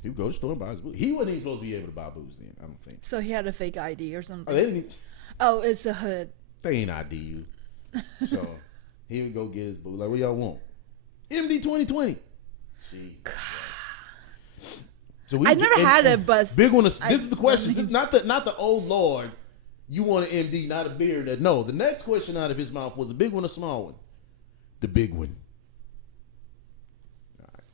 He would go to the store and buy us booze. He wasn't even supposed to be able to buy booze then, I don't think. So he had a fake ID or something. Oh, they didn't, Oh, it's a hood. they ain't ID you. So he would go get his booze. Like, what y'all want? MD 2020. Jeez. So I never had it, but big one. This is the question. This is not the old Lord. You want an MD, not a beer. No, the next question out of his mouth was a big one, or small one. The big one. All right.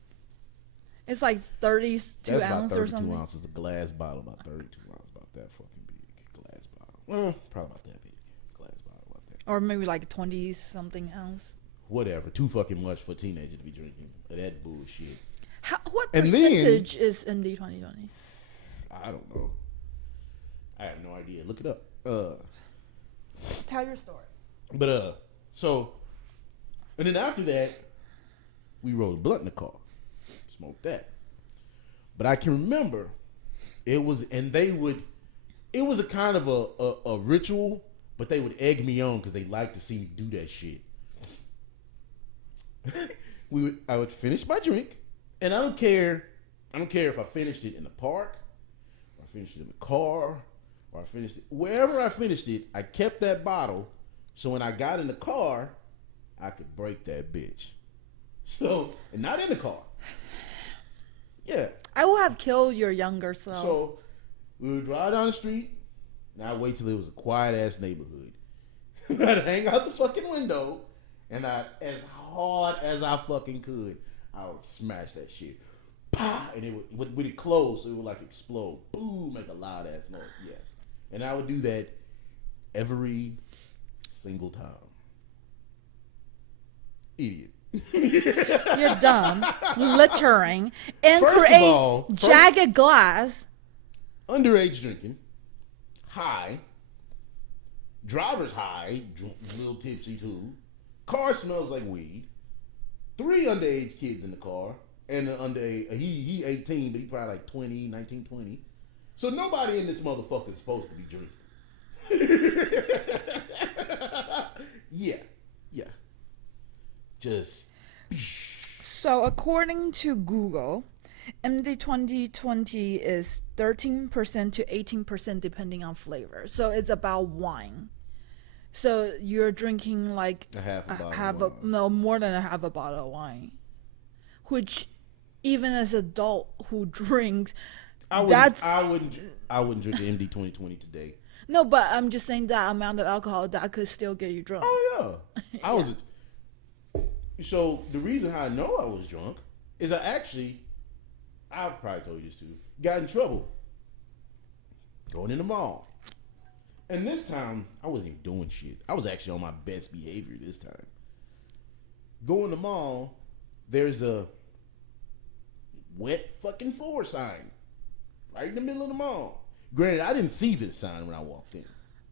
It's like 32 That's ounces about or something. 32 ounces. A glass bottle, about 32 ounces, about that fucking big glass bottle. Well, probably about that big glass bottle, about that. Or maybe like 20 something ounce. Whatever. Too fucking much for a teenager to be drinking that bullshit. What And percentage is MD 2020? I don't know. I have no idea. Look it up. Tell your story. But so, and then after that, we rolled a blunt in the car, smoked that. But I can remember, it was a kind of a ritual, but they would egg me on because they like to see me do that shit. I would finish my drink, and I don't care if I finished it in the park, or I finished it in the car, or I finished it wherever I finished it. I kept that bottle, so when I got in the car, I could break that bitch. So, and not in the car. Yeah. I would have killed your younger self. So we would drive down the street, and I'd wait till it was a quiet ass neighborhood. I'd hang out the fucking window, and as hard as I fucking could, I would smash that shit. Pah! And it would, with it closed, so it would like explode. Boom! Make a loud ass noise. Yeah. And I would do that every single time. Idiot. You're dumb, littering, and First of create all, jagged glass. Underage drinking, high, driver's high, a little tipsy too. Car smells like weed. 3 underage kids in the car, and he 18, but he probably like 20, 19, 20. So nobody in this motherfucker is supposed to be drinking. Yeah. Just. So according to Google, MD 2020 is 13% to 18% depending on flavor. So it's about wine. So you're drinking like A half a bottle of wine. no, more than a half a bottle of wine, which even as an adult who drinks, I wouldn't drink the MD 2020 today. No, but I'm just saying that amount of alcohol that could still get you drunk. Oh yeah, So the reason how I know I was drunk is I've probably told you this too, got in trouble going in the mall. And this time, I wasn't even doing shit. I was actually on my best behavior this time. Go in the mall, there's a wet fucking floor sign right in the middle of the mall. Granted, I didn't see this sign when I walked in.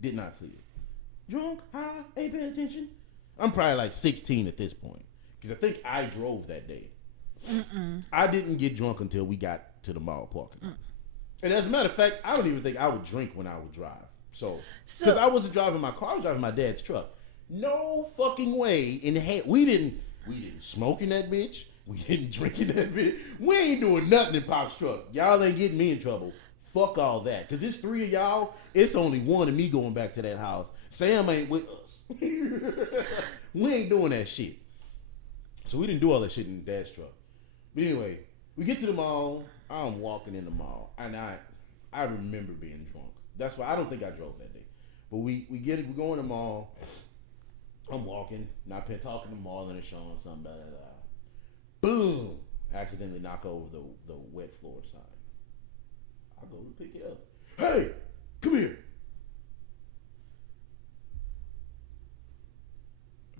Did not see it. Drunk, high, ain't paying attention. I'm probably like 16 at this point. Because I think I drove that day. I didn't get drunk until we got to the mall parking lot. And as a matter of fact, I don't even think I would drink when I would drive. So, because I wasn't driving my car, I was driving my dad's truck. No fucking way in hell. We didn't smoke in that bitch. We didn't drink in that bitch. We ain't doing nothing in Pop's truck. Y'all ain't getting me in trouble. Fuck all that. Because it's 3 of y'all. It's only one of me going back to that house. Sam ain't with us. We ain't doing that shit. So we didn't do all that shit in Dad's truck. But anyway, we get to the mall. I'm walking in the mall. And I remember being drunk. That's why I don't think I drove that day. But we get it. We go in the mall. I'm walking. Not talking to Marlon and Sean or something. Blah, blah, blah. Boom. Accidentally knock over the wet floor sign. I go to pick it up. Hey, come here.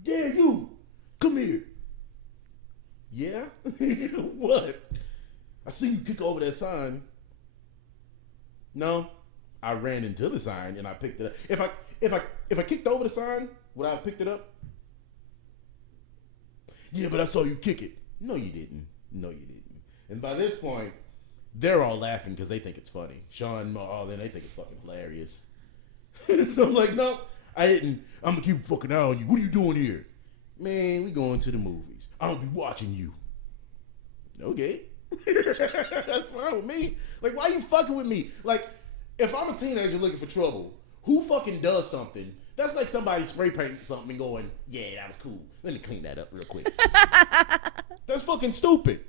Yeah, you. Come here. Yeah? What? I see you kick over that sign. No, I ran into the sign and I picked it up. If I kicked over the sign, would I have picked it up? Yeah, but I saw you kick it. No, you didn't. And by this point, they're all laughing because they think it's funny. Sean, all them, they think it's fucking hilarious. So I'm like, no, I didn't. I'm gonna keep fucking eye on you. What are you doing here? Man, we going to the movies. I'm gonna be watching you. Okay. That's fine with me. Like, why you fucking with me? Like, if I'm a teenager looking for trouble, who fucking does something? That's like somebody spray painting something and going, yeah, that was cool. Let me clean that up real quick. That's fucking stupid.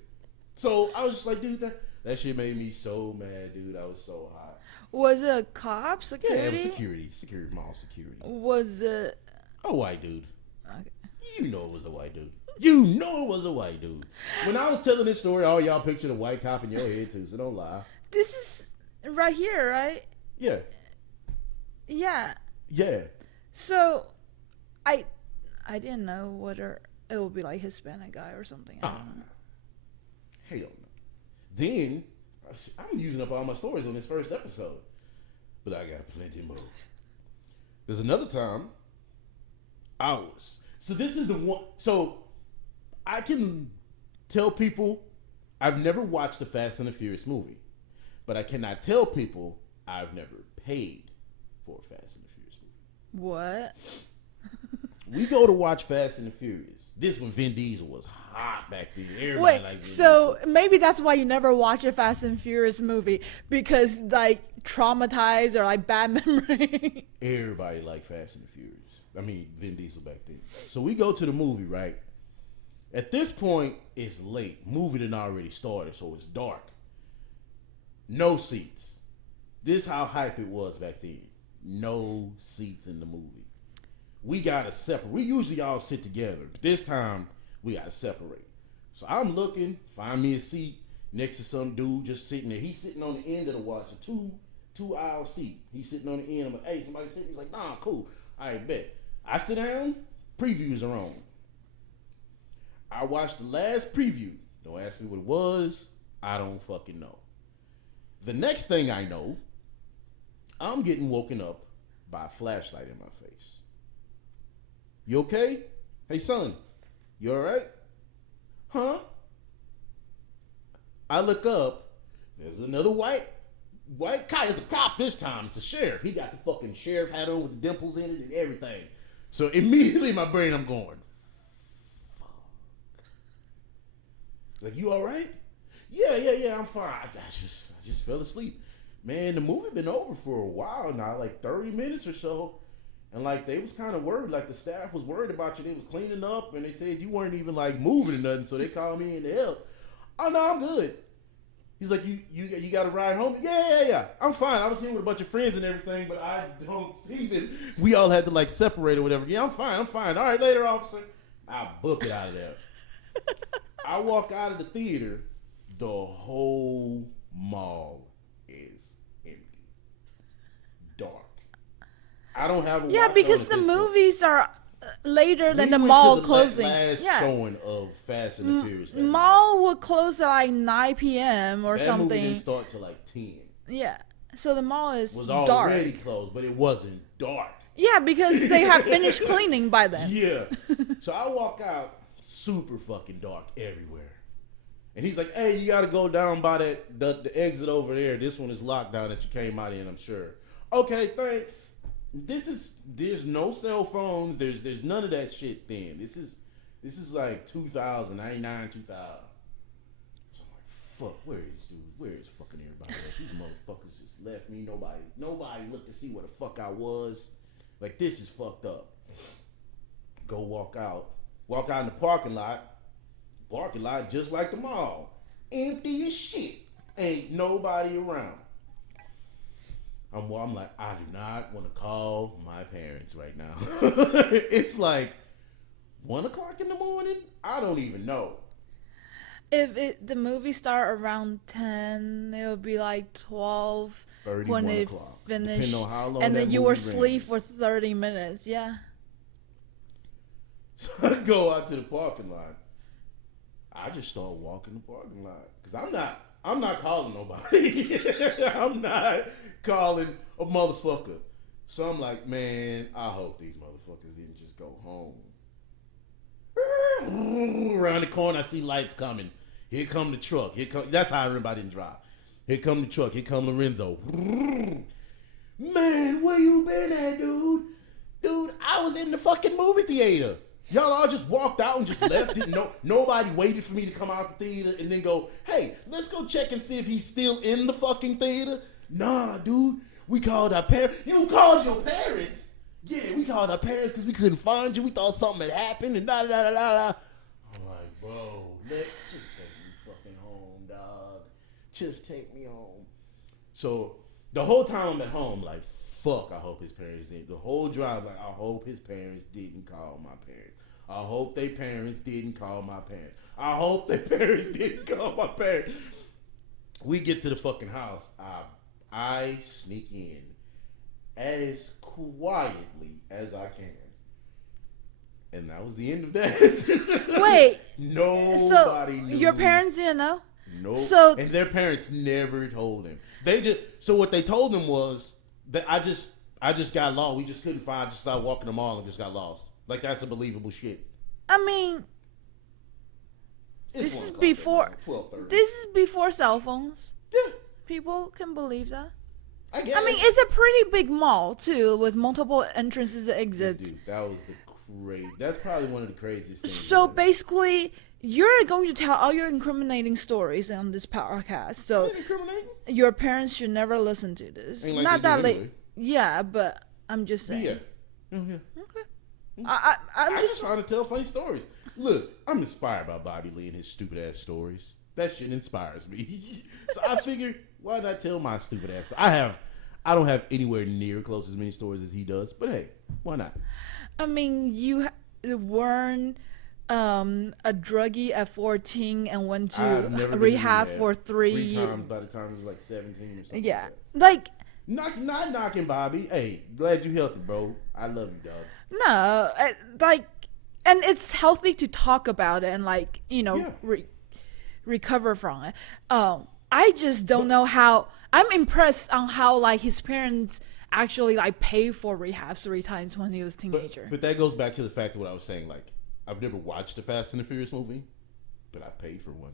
So I was just like, dude, that shit made me so mad, dude. I was so hot. Was it a cop? Security? Yeah, it was security, mall security. Was it a white dude? Okay. You know it was a white dude. You know it was a white dude. When I was telling this story, all y'all pictured a white cop in your head too, so don't lie. This is right here, right? Yeah. Yeah. Yeah. So, I didn't know whether it would be like Hispanic guy or something. I don't know. Hell no. Then, I'm using up all my stories on this first episode. But I got plenty more. There's another time, so this is the one, so I can tell people I've never watched a Fast and the Furious movie. But I cannot tell people I've never paid for a Fast and the Furious movie. What? We go to watch Fast and the Furious. This when Vin Diesel was hot back then. Everybody Wait, liked Vin so Diesel. maybe that's why you never watch a Fast and Furious movie, because like traumatized or like bad memory. Everybody liked Fast and the Furious. I mean, Vin Diesel back then. So we go to the movie, right? At this point, it's late. Movie done already started, so it's dark. No seats. This how hype it was back then. No seats in the movie. We gotta separate. We usually all sit together, but this time we gotta separate. So I'm looking, find me a seat next to some dude just sitting there. He's sitting on the end of the watch, a two aisle seat. He's sitting on the end. I'm like, hey, somebody sitting. He's like, nah, cool. All right, bet. I sit down. Previews are on. I watched the last preview. Don't ask me what it was. I don't fucking know. The next thing I know, I'm getting woken up by a flashlight in my face. You okay? Hey, son. You all right? Huh? I look up. There's another white guy. It's a cop this time. It's a sheriff. He got the fucking sheriff hat on with the dimples in it and everything. So immediately in my brain, I'm going, fuck. Like, you all right? Yeah, I'm fine. I just fell asleep. Man, the movie been over for a while now, like 30 minutes or so. And like they was kind of worried, like the staff was worried about you. They was cleaning up and they said you weren't even like moving or nothing, so they called me in to help. Oh no, I'm good. He's like, you got a ride home? Yeah. I'm fine. I was here with a bunch of friends and everything, but I don't see that we all had to like separate or whatever. Yeah, I'm fine. All right, later, officer. I book it out of there. I walk out of the theater, the whole mall is empty. Dark. I don't have a Yeah, because the movies are later than the mall closing. Last showing of Fast and the Furious. Mall would close at like 9 p.m. or that something. That movie didn't start till like 10. Yeah, so the mall was already dark. Closed, but it wasn't dark. Yeah, because they have finished cleaning by then. Yeah. So I walk out, super fucking dark everywhere. And he's like, hey, you got to go down by the exit over there. This one is locked down that you came out in, I'm sure. Okay, thanks. There's no cell phones. There's none of that shit then. This is like 2000, 99, 2000. So I'm like, fuck, where is dude? Where is fucking everybody else? These motherfuckers just left me. Nobody looked to see where the fuck I was. Like, this is fucked up. Go walk out in the parking lot. Parking lot just like the mall. Empty as shit. Ain't nobody around. I'm like, I do not want to call my parents right now. It's like 1 o'clock in the morning. I don't even know. If the movie start around 10, it would be like 12 when it finished. Depending on how long and that then you movie were asleep for 30 minutes. Yeah. So I go out to the parking lot. I just start walking the parking lot because I'm not calling nobody. I'm not calling a motherfucker. So I'm like, man, I hope these motherfuckers didn't just go home. Around the corner, I see lights coming. Here come the truck. That's how I remember I didn't drive. Here come the truck. Here come Lorenzo. Man, where you been at, dude? Dude, I was in the fucking movie theater. Y'all all just walked out and just left it. Nobody waited for me to come out the theater and then go, hey, let's go check and see if he's still in the fucking theater. Nah, dude. We called our parents. You called your parents? Yeah, we called our parents because we couldn't find you. We thought something had happened and da-da-da-da-da. I'm like, bro, just take me fucking home, dog. Just take me home. So the whole time I'm at home, like, fuck, I hope his parents didn't. The whole drive, like, I hope his parents didn't call my parents. I hope their parents didn't call my parents. I hope their parents didn't call my parents. We get to the fucking house. I sneak in as quietly as I can. And that was the end of that. Wait. Nobody knew. Your parents didn't know? No. So, and their parents never told him. So what they told him was that I just got lost. We just couldn't find. I just started walking the mall and just got lost. Like, that's a believable shit. I mean, this is before. 12:30. This is before cell phones. Yeah. People can believe that. I guess. I mean, it's a pretty big mall too, with multiple entrances and exits. Dude, that was that's probably one of the craziest things. So basically, you're going to tell all your incriminating stories on this podcast. So your parents should never listen to this. Like not that late. Anyway. Yeah, but I'm just saying. Yeah. Mm-hmm. Okay. I'm just trying to tell funny stories. Look, I'm inspired by Bobby Lee and his stupid ass stories. That shit inspires me. So I figured, why not tell my stupid ass story? I don't have anywhere near close as many stories as he does, but hey, why not? I mean, you weren't a druggie at 14 and went to rehab for three times by the time he was like 17 or something. Yeah, like not knocking Bobby. Hey, glad you healthy, bro. I love you, dog. No, like, and it's healthy to talk about it and like recover from it. I just don't know how. I'm impressed on how like his parents actually like pay for rehab 3 times when he was a teenager. But that goes back to the fact of what I was saying. Like, I've never watched a Fast and the Furious movie, but I paid for one.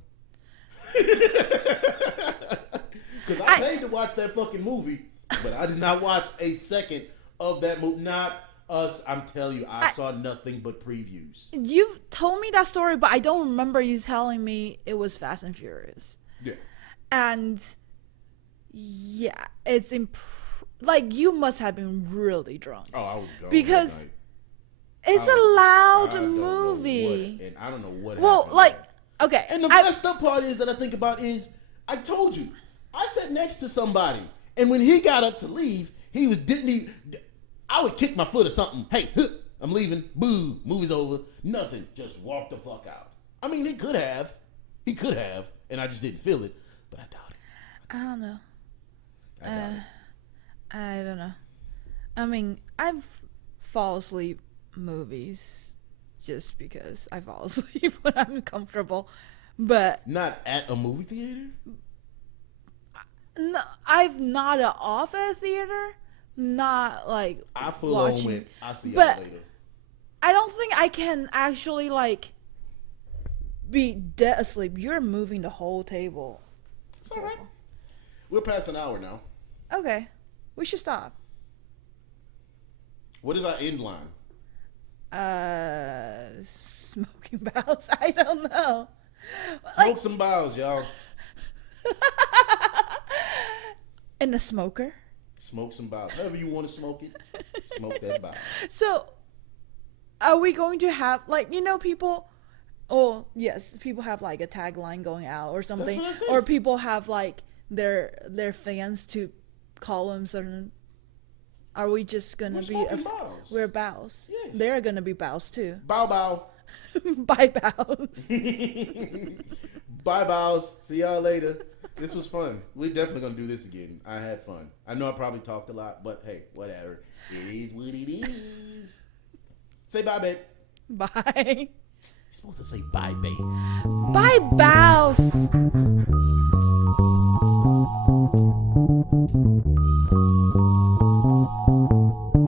Because I paid to watch that fucking movie, but I did not watch a second of that movie. Not us. I'm telling you, I saw nothing but previews. You've told me that story, but I don't remember you telling me it was Fast and Furious. Yeah. And yeah, it's like you must have been really drunk. Oh, I was drunk because it's a loud movie, and I don't know what. Well, happened like there. Okay, and the messed up part is that I think about is I told you I sat next to somebody, and when he got up to leave, I would kick my foot or something. Hey, I'm leaving. Boo, movie's over. Nothing. Just walk the fuck out. I mean, he could have, and I just didn't feel it. But I doubt it. I don't know. I don't know. I mean, I've fall asleep movies just because I fall asleep when I'm comfortable, but not at a movie theater. No, I've not off at a theater. Not like I full on went. I'll see y'all later. I don't think I can actually like be dead asleep. You're moving the whole table. It's all right. We're past an hour now. Okay, we should stop. What is our end line? Smokin Baos. I don't know. Smoke some Baos, y'all. And the smoker. Smoke some Baos. However you want to smoke it, smoke that Baos. So, are we going to have people? Oh yes, people have like a tagline going out or something, or people have like their fans to call them certain. Are we just gonna Baos. We're Baos. Yes. They're gonna be Baos too. Bow. Bye Baos. Bye Baos. See y'all later. This was fun. We're definitely gonna do this again. I had fun. I know I probably talked a lot, but hey, whatever. It is what it is. Say bye, babe. Bye. You're supposed to say bye, babe. Bye, Baos.